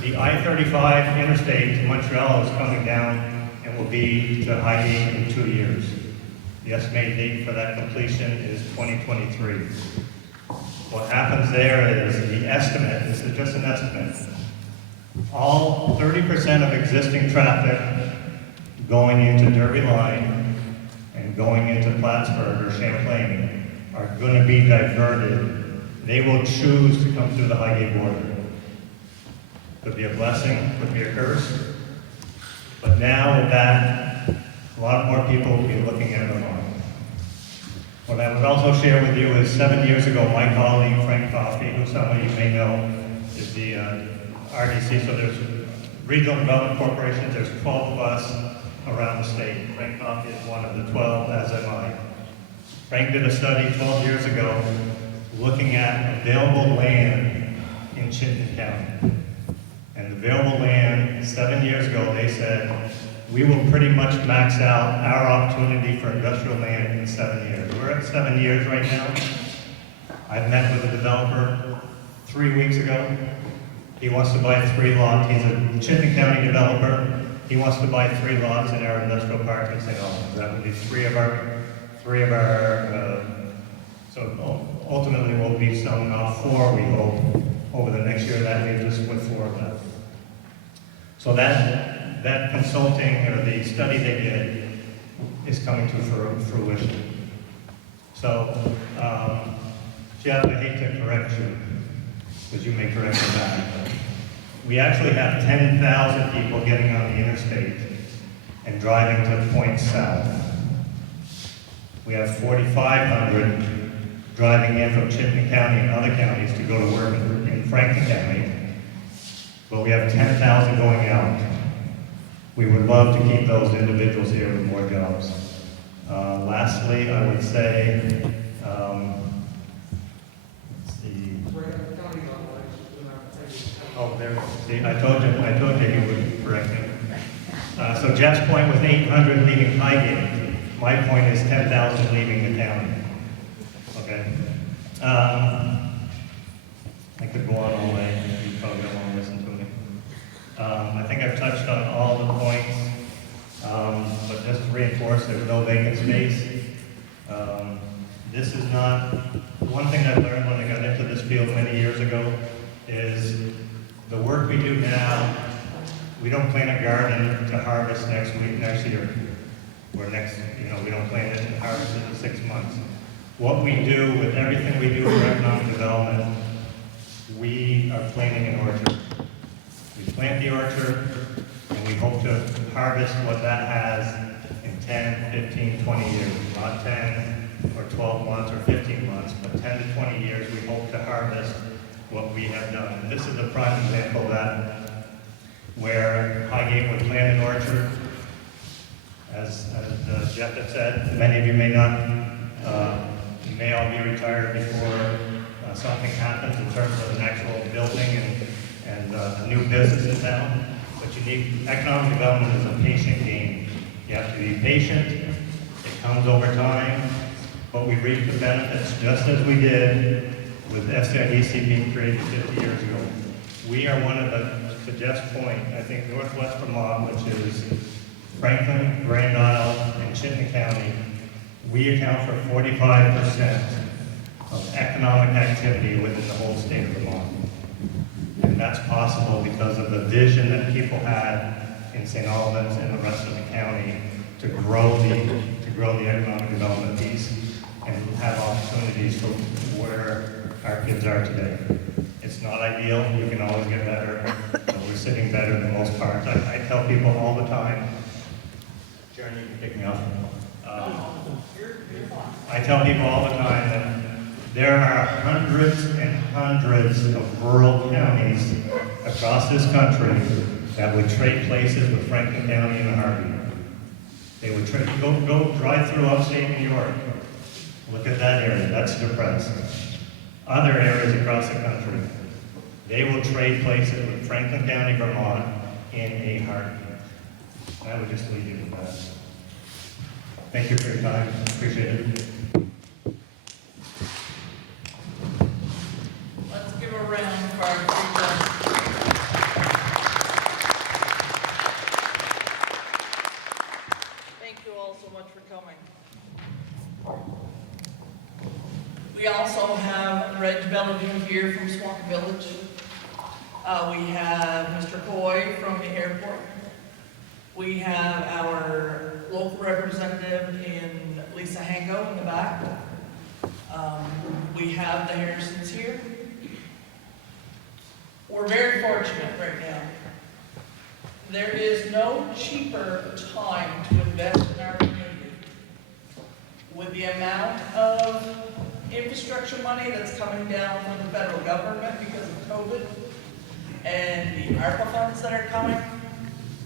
the I-35 interstate to Montreal is coming down and will be to Highgate in 2 years. The estimated date for that completion is 2023. What happens there is the estimate, this is just an estimate, all 30% of existing traffic going into Derby Line and going into Plattsburgh or Champlain are going to be diverted. They will choose to come through the Highgate border. Could be a blessing, could be a curse. But now with that, a lot more people will be looking at it along. What I would also share with you is 7 years ago, my colleague Frank Coffey, who some of you may know, is the RDC, so there's Regional Development Corporations, there's 12 of us around the state. Frank Coffey is one of the 12, as am I. Frank did a study 12 years ago looking at available land in Chittenden County. And the available land, 7 years ago, they said, we will pretty much max out our opportunity for industrial land in 7 years. We're at 7 years right now. I met with a developer 3 weeks ago. He wants to buy 3 lots. He's a Chittenden County developer. He wants to buy 3 lots in our industrial park in St. Albans. That would be three of our, so ultimately we'll be selling off 4, we hope, over the next year. That leaves us with 4 left. So that consulting, or the study they did, is coming to fruition. So, Jeff, I hate to correct you, because you may correct me back. We actually have 10,000 people getting on the interstate and driving to points south. We have 4,500 driving in from Chittenden County and other counties to go to work in Franklin County. But we have 10,000 going out. We would love to keep those individuals here with more jobs. Lastly, I would say, let's see. Oh, there. See, I told you he would correct me. So Jeff's point was 800 leaving Highgate. My point is 10,000 leaving the county. Okay. I could go on all night. You probably don't want to listen to me. I think I've touched on all the points, but just to reinforce, there's no vacant space. This is not, one thing I learned when I got into this field many years ago is the work we do now, we don't plant a garden to harvest next year, or next, we don't plant it and harvest it in 6 months. What we do with everything we do for economic development, we are planting an orchard. We plant the orchard, and we hope to harvest what that has in 10, 15, 20 years. Not 10 or 12 months or 15 months, but 10 to 20 years we hope to harvest what we have done. And this is a prime example of that, where Highgate would plant an orchard. As Jeff had said, many of you may not, you may all be retired before something happens in terms of an actual building and a new business in town. But economic development is a patient game. You have to be patient. It comes over time, but we reap the benefits just as we did with FCIDC being created 50 years ago. We are one of the, to Jeff's point, I think Northwest Vermont, which is Franklin, Grand Isle, and Chittenden County, we account for 45% of economic activity within the whole state of Vermont. And that's possible because of the vision that people had in St. Albans and the rest of the county to grow the economic development piece. and have opportunities for where our kids are today. It's not ideal, we can always get better, but we're sitting better than most parts. I tell people all the time, Sharon, you can pick me up. I tell people all the time that there are hundreds and hundreds of rural counties across this country that would trade places with Franklin County in a heartbeat. They would trade, go drive through upstate New York. Look at that area, that's depressed. Other areas across the country, they will trade places with Franklin County, Vermont in a heartbeat. I would just leave you with that. Thank you for your time, appreciate it. Let's give a round for our three judges. Thank you all so much for coming. We also have Reg Bellevue here from Swamp Village. We have Mr. Coy from the airport. We have our local representative in Lisa Hango in the back. We have the Harrisons here. We're very fortunate right now. There is no cheaper time to invest in our community. With the amount of infrastructure money that's coming down from the federal government because of COVID, and the ARPA funds that are coming,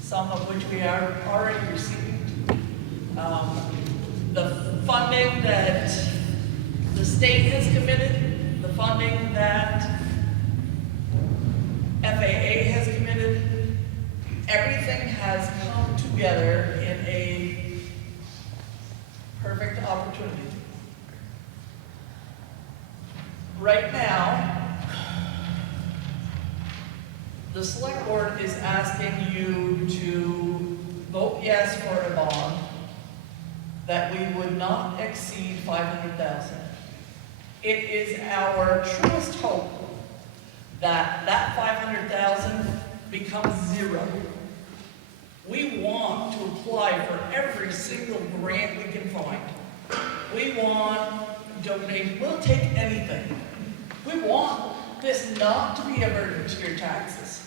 some of which we are already receiving. The funding that the state has committed, the funding that FAA has committed, everything has come together in a perfect opportunity. Right now, the select board is asking you to vote yes for a bond that we would not exceed $500,000. It is our truest hope that that $500,000 becomes zero. We want to apply for every single grant we can find. We want donation. We'll take anything. We want this not to be a burden to your taxes.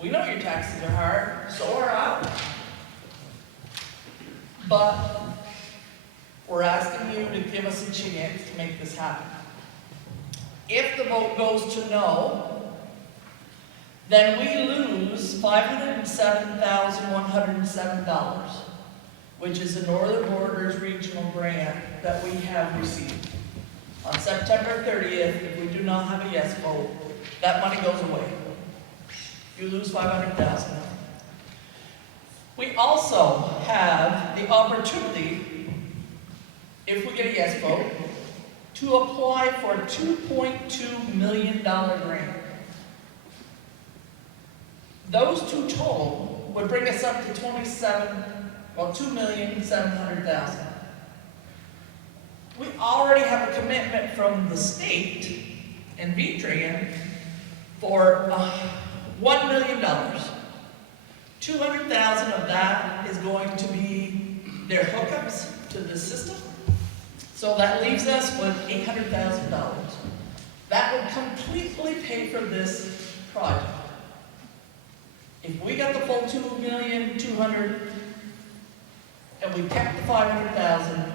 We know your taxes are hard, so are ours. But we're asking you to give us a chance to make this happen. If the vote goes to no, then we lose $507,107, which is the Northern Borders Regional Grant that we have received. On September 30th, if we do not have a yes vote, that money goes away. You lose $500,000. We also have the opportunity, if we get a yes vote, to apply for a $2.2 million grant. Those two total would bring us up to $2,700,000. We already have a commitment from the state and VTRAN for $1 million. $200,000 of that is going to be their hookups to the system. So that leaves us with $800,000. That would completely pay for this project. If we got the full $2,200,000 and we kept the $500,000,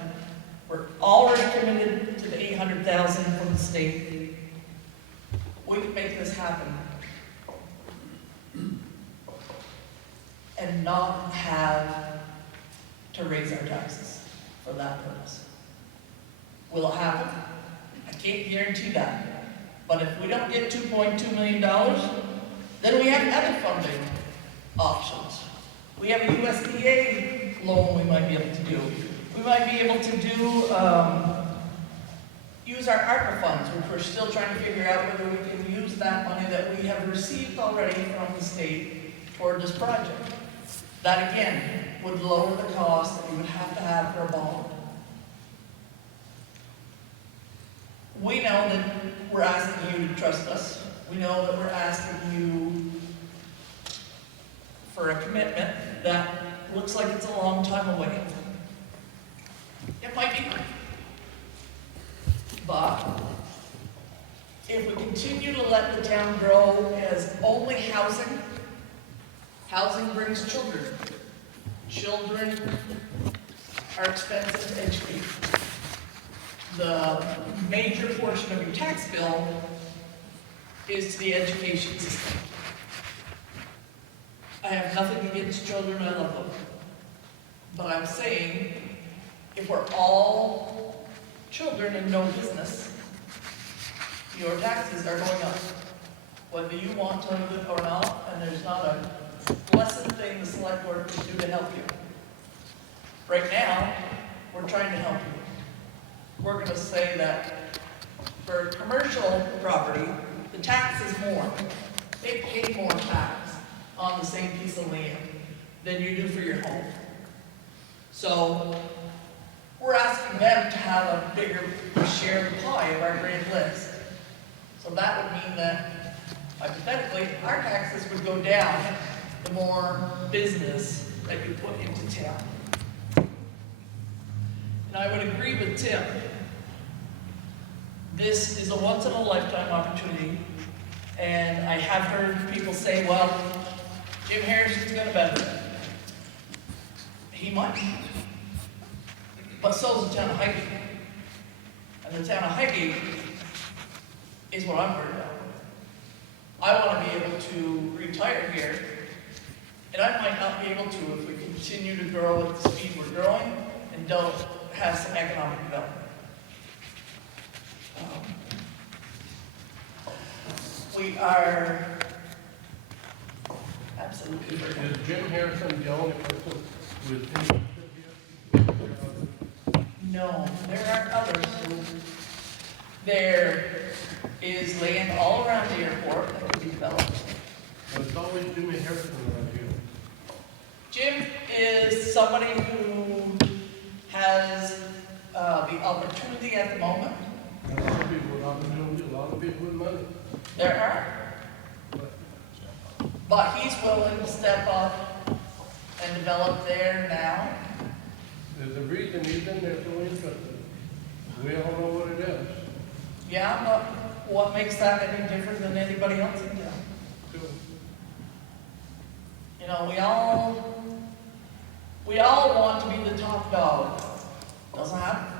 we're already committed to the $800,000 from the state. We can make this happen and not have to raise our taxes for that purpose. Will it happen? I can't guarantee that. But if we don't get $2.2 million, then we have other funding options. We have a USDA loan we might be able to do. We might be able to do, use our ARPA funds, which we're still trying to figure out whether we can use that money that we have received already from the state for this project. That again would lower the cost that we would have to have for a bond. We know that we're asking you to trust us. We know that we're asking you for a commitment that looks like it's a long time away. It might be. But if we continue to let the town grow as only housing, housing brings children. Children are expensive to educate. The major portion of your tax bill is to the education system. I have nothing against children, I love them. But I'm saying, if we're all children and no business, your taxes are going up. Whether you want to or not, and there's not a blessed thing the select board can do to help you. Right now, we're trying to help you. We're gonna say that for commercial property, the tax is more. They pay more tax on the same piece of land than you do for your home. So, we're asking them to have a bigger share of the pie of our grand list. So that would mean that, hypothetically, our taxes would go down the more business that you put into town. And I would agree with Tim. This is a once-in-a-lifetime opportunity, and I have heard people say, well, Jim Harrison's gonna benefit. He might. But so's the town of Highgate. And the town of Highgate is what I'm worried about. I want to be able to retire here, and I might not be able to if we continue to grow at the speed we're growing and don't have some economic development. We are absolutely. Is Jim Harrison the only person with? No, there are others. There is land all around the airport that can be developed. But it's always Jimmy Harrison around here. Jim is somebody who has the opportunity at the moment. A lot of people with opportunity, a lot of people with money. There are. But he's willing to step up and develop there now. There's a reason he's in there so interested. We all know what it is. Yeah, but what makes that any different than anybody else in town? So, You know, we all want to be the top dog. Doesn't happen.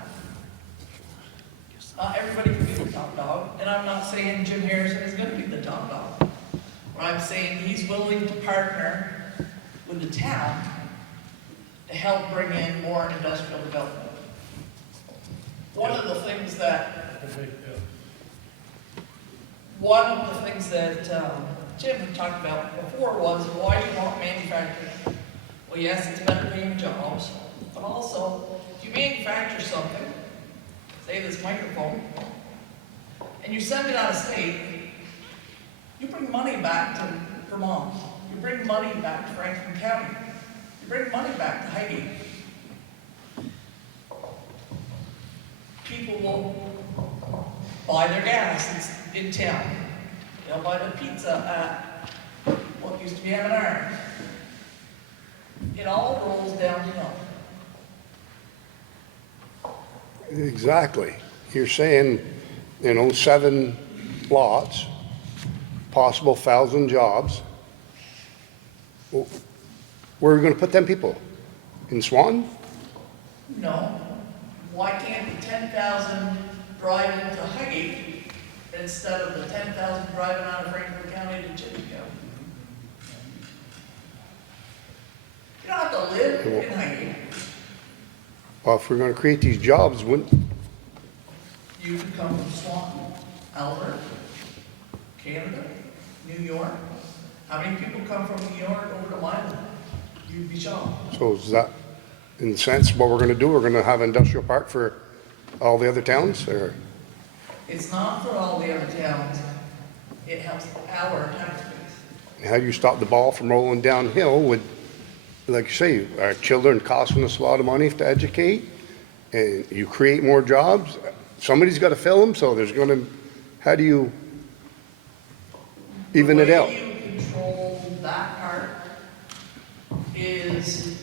Not everybody can be the top dog, and I'm not saying Jim Harrison is gonna be the top dog. What I'm saying, he's willing to partner with the town to help bring in more industrial development. One of the things that I can make that. One of the things that Jim had talked about before was, why do you want manufacturing? Well, yes, it's better paying jobs, but also, if you manufacture something, say this microphone, and you send it out of state, you bring money back to Vermont. You bring money back to Franklin County. You bring money back to Highgate. People will buy their gas in town. They'll buy the pizza at what used to be M&R. It all rolls downhill. Exactly. You're saying, 7 lots, possible 1,000 jobs. Well, where are we gonna put them people? In Swan? No. Why can't the 10,000 drive into Highgate instead of the 10,000 driving out of Franklin County to Chittenden County? You don't have to live in Highgate. Well, if we're gonna create these jobs, wouldn't, You could come from Swan, Alberta, Canada, New York. How many people come from New York over to Milan? You'd be shocked. so is that, in a sense, what we're gonna do? We're gonna have an industrial park for all the other towns, or? It's not for all the other towns. It helps our tax base. How do you stop the ball from rolling downhill with, like you say, our children costing us a lot of money to educate, and you create more jobs? Somebody's gotta fill them, so there's gonna, how do you even it out? The way you control that part is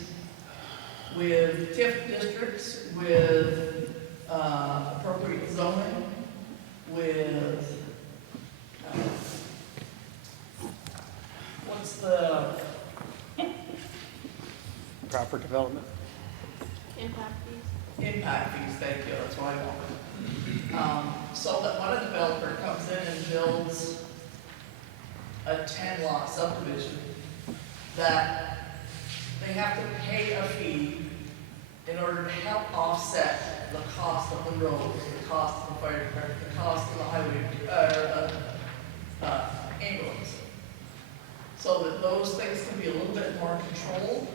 with TIF districts, with appropriate zoning, for development? Impact fees. Impact fees, thank you, that's what I wanted. So that when a developer comes in and builds a 10-lot subdivision, that they have to pay a fee in order to help offset the cost of the roads, the cost of the fire department, the cost of the highway, ambulance. So that those things can be a little bit more controlled.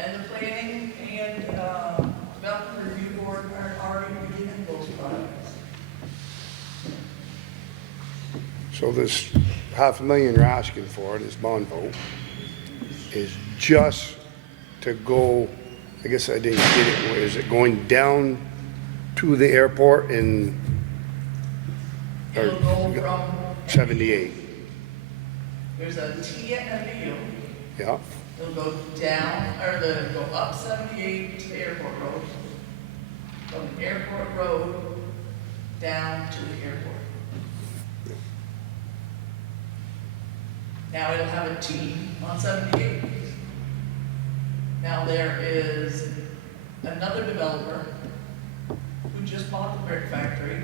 And the planning and development review board are already beginning those projects. So this $500,000 you're asking for, this bond vote, is just to go, I guess I didn't get it, is it going down to the airport in It'll go from, 78? there's a T and a U. Yeah, It'll go down, or go up 78 to the airport road. From the airport road down to the airport. Now it'll have a T on 78. Now there is another developer who just bought the brick factory,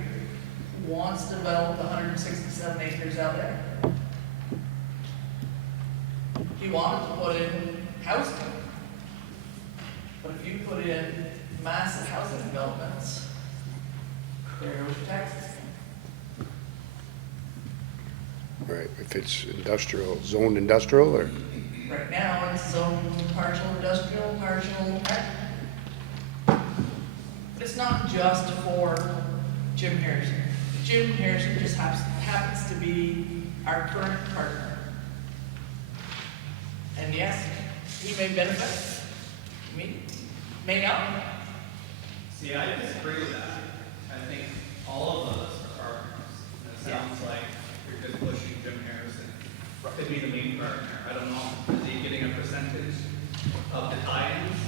who wants to develop the 167 acres out there. He wanted to put in housing. But if you put in massive housing developments, there goes your taxes. right, if it's industrial, zoned industrial, or, Right now, it's zoned partial industrial, partial ag. But it's not just for Jim Harrison. Jim Harrison just happens to be our current partner. And yes, he may benefit, me, may not. See, I disagree with that. I think all of us are partners. And it sounds like you're just pushing Jim Harrison to be the main partner. I don't know, is he getting a percentage of the tie-ins?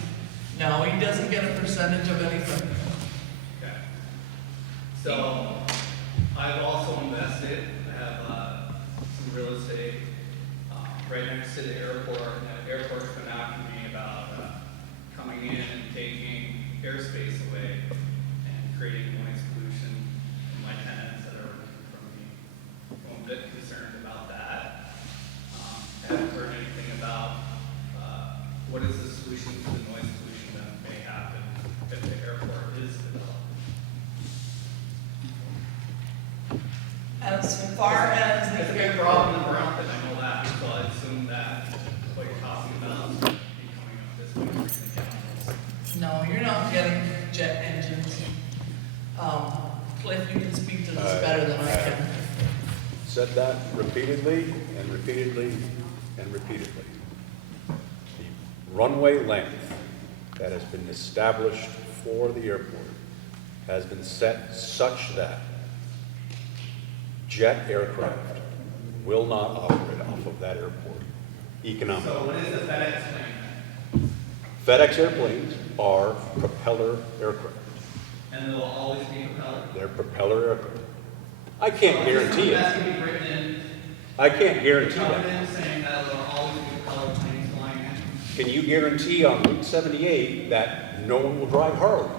No, he doesn't get a percentage of anything. Okay. So, I've also invested, I have some real estate right next to the airport, and the airport's been asking me about coming in and taking airspace away and creating noise pollution in my tenants that are renting from me. I'm a bit concerned about that. I haven't heard anything about what is the solution to the noise pollution that may happen if the airport is developed. As far as It's a the big problem in Brownfield, I know that, so I assume that what you're talking about is going to be coming up this way for the chemicals. No, you're not getting jet engines. Cliff, you can speak to this better than I can. Said that repeatedly and repeatedly and repeatedly. The runway length that has been established for the airport has been set such that jet aircraft will not operate off of that airport economically. So what is the FedEx plane? FedEx airplanes are propeller aircraft. And they'll always be propeller? They're propeller aircraft. I can't guarantee That's it. going to be written in. I can't guarantee Coming that. in saying that there'll always be propeller planes flying in. Can you guarantee on Route 78 that no one will drive Harleys?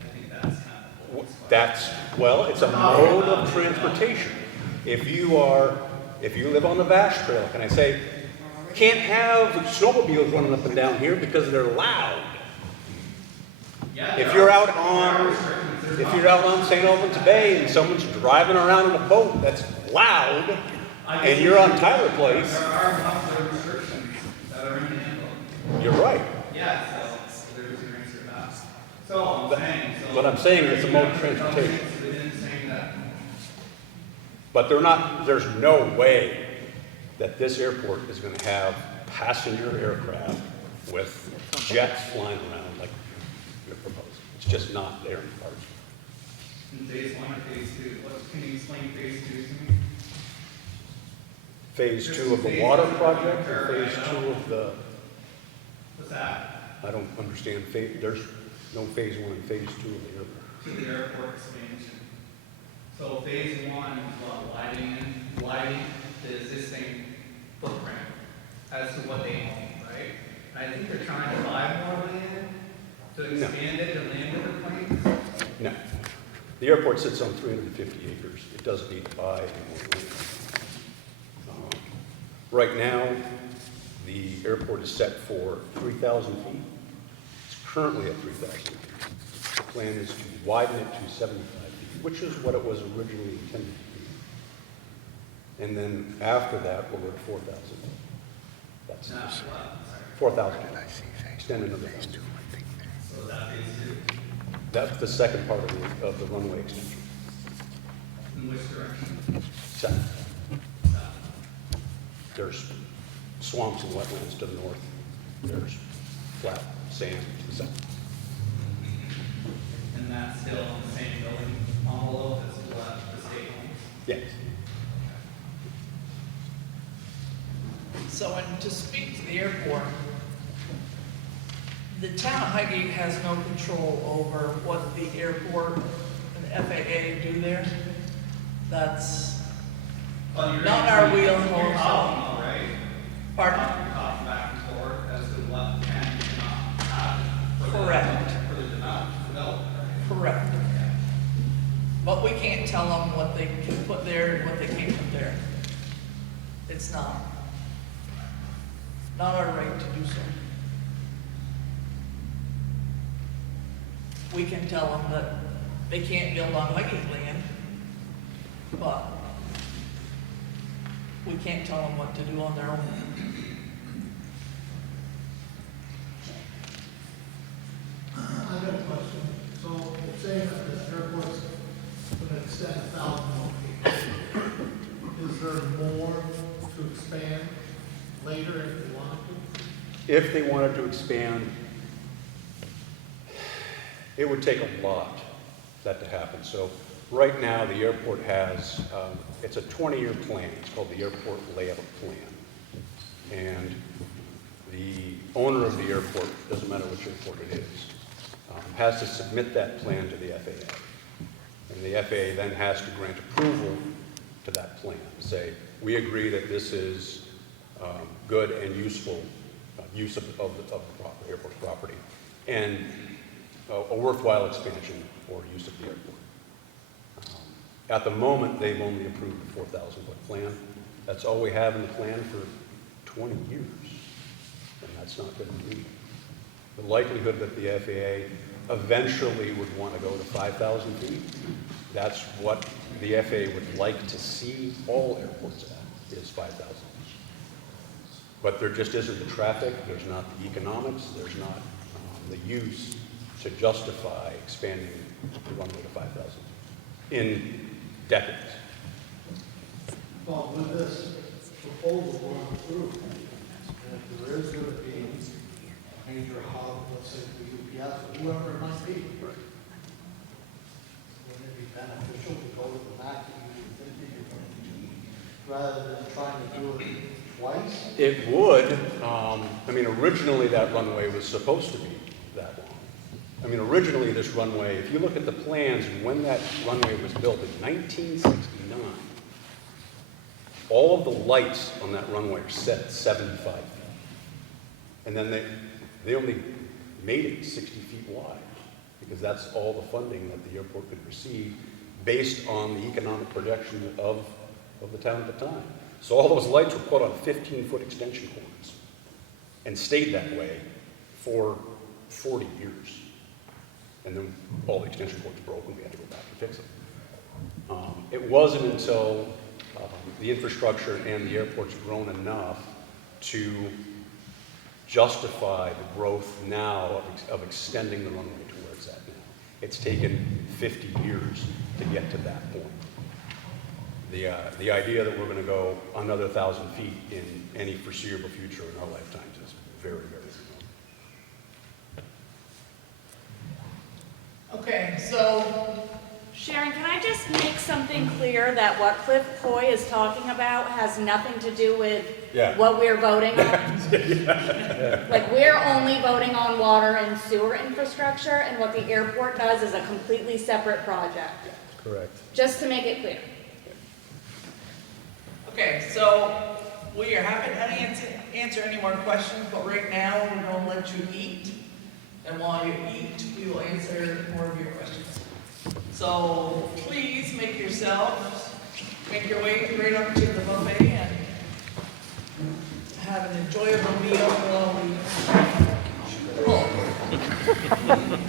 I think that's kind of the That's, well, it's a mode of transportation. If you live on the Vash Trail, can I say, can't have snowmobiles running up and down here because they're loud. If you're out on St. Albans Bay and someone's driving around in a boat that's loud, and you're on Tyler Place, There are popular restrictions that are in the handbook. you're right. Yeah, so there's your answer to that. So I'm saying, so. But I'm saying it's a mode of transportation. Within saying that. But there's no way that this airport is going to have passenger aircraft with jets flying around like you're proposing. It's just not there in the park. In phase one or phase two, can you explain phase two to me? Phase 2 of the water project or phase 2 of the, What's that? I don't understand, there's no phase 1 and phase 2 of the airport. To the airport expansion. So phase one is what, widening the existing footprint as to what they own, right? I think they're trying to buy more land to expand it and land the planes. No. The airport sits on 350 acres. It doesn't need to buy any more land. Right now, the airport is set for 3,000 feet. It's currently at 3,000 feet. The plan is to widen it to 75 feet, which is what it was originally intended to be. And then after that, we'll go to 4,000 feet. That's 4,000. Extend another 1,000. So that means That's the second part of the runway extension. in which direction? South. There's swamps and wetlands to the north. There's flat sand to the south. And that's still in the same building envelope as what the state owns? Yes. So, and to speak to the airport, the town of Highgate has no control over what the airport and the FAA do there. That's not our wheelhouse. You're talking, all right? Pardon? You're talking back and forth as to what can and cannot happen. Correct. For the development, right? Correct. But we can't tell them what they can put there and what they can't put there. It's not our right to do so. We can tell them that they can't build on Highgate land, but we can't tell them what to do on their own. I got a question. So, it's saying that this airport's going to extend 1,000 more feet. Is there more to expand later if they want to? If they wanted to expand, it would take a lot for that to happen. So right now, the airport has, it's a 20-year plan. It's called the Airport Layout Plan. And the owner of the airport, doesn't matter which airport it is, has to submit that plan to the FAA. And the FAA then has to grant approval to that plan, say, we agree that this is good and useful use of the property, airport property, and a worthwhile expansion or use of the airport. At the moment, they've only approved the 4,000-foot plan. That's all we have in the plan for 20 years, and that's not going to be. The likelihood that the FAA eventually would want to go to 5,000 feet, that's what the FAA would like to see all airports at, is 5,000. But there just isn't the traffic, there's not the economics, there's not the use to justify expanding the runway to 5,000 in decades. Well, with this proposal going through, and if there is going to be a major hub, let's say for UPS, or whoever it might be, wouldn't it be beneficial to go to the max that you think that you're going to do, rather than trying to do it twice? It would. I mean, originally that runway was supposed to be that long. I mean, originally this runway, if you look at the plans when that runway was built in 1969, all of the lights on that runway are set at 75 feet. And then they only made it 60 feet wide because that's all the funding that the airport could receive based on the economic projections of the town at the time. So all those lights were put on 15-foot extension cords and stayed that way for 40 years. And then all the extension cords broke and we had to go back and fix them. It wasn't until the infrastructure and the airport's grown enough to justify the growth now of extending the runway to where it's at now. It's taken 50 years to get to that point. The idea that we're going to go another 1,000 feet in any foreseeable future in our lifetimes is very, very remote. Okay, so Sharon, can I just make something clear that what Cliff Coy is talking about has nothing to do with what we're voting on? Like, we're only voting on water and sewer infrastructure, and what the airport does is a completely separate project. Correct. Just to make it clear. okay, so we are happy to answer any more questions, but right now, we're gonna let you eat. And while you eat, we will answer more of your questions. So please make your way right up to the buffet and have an enjoyable meal while we.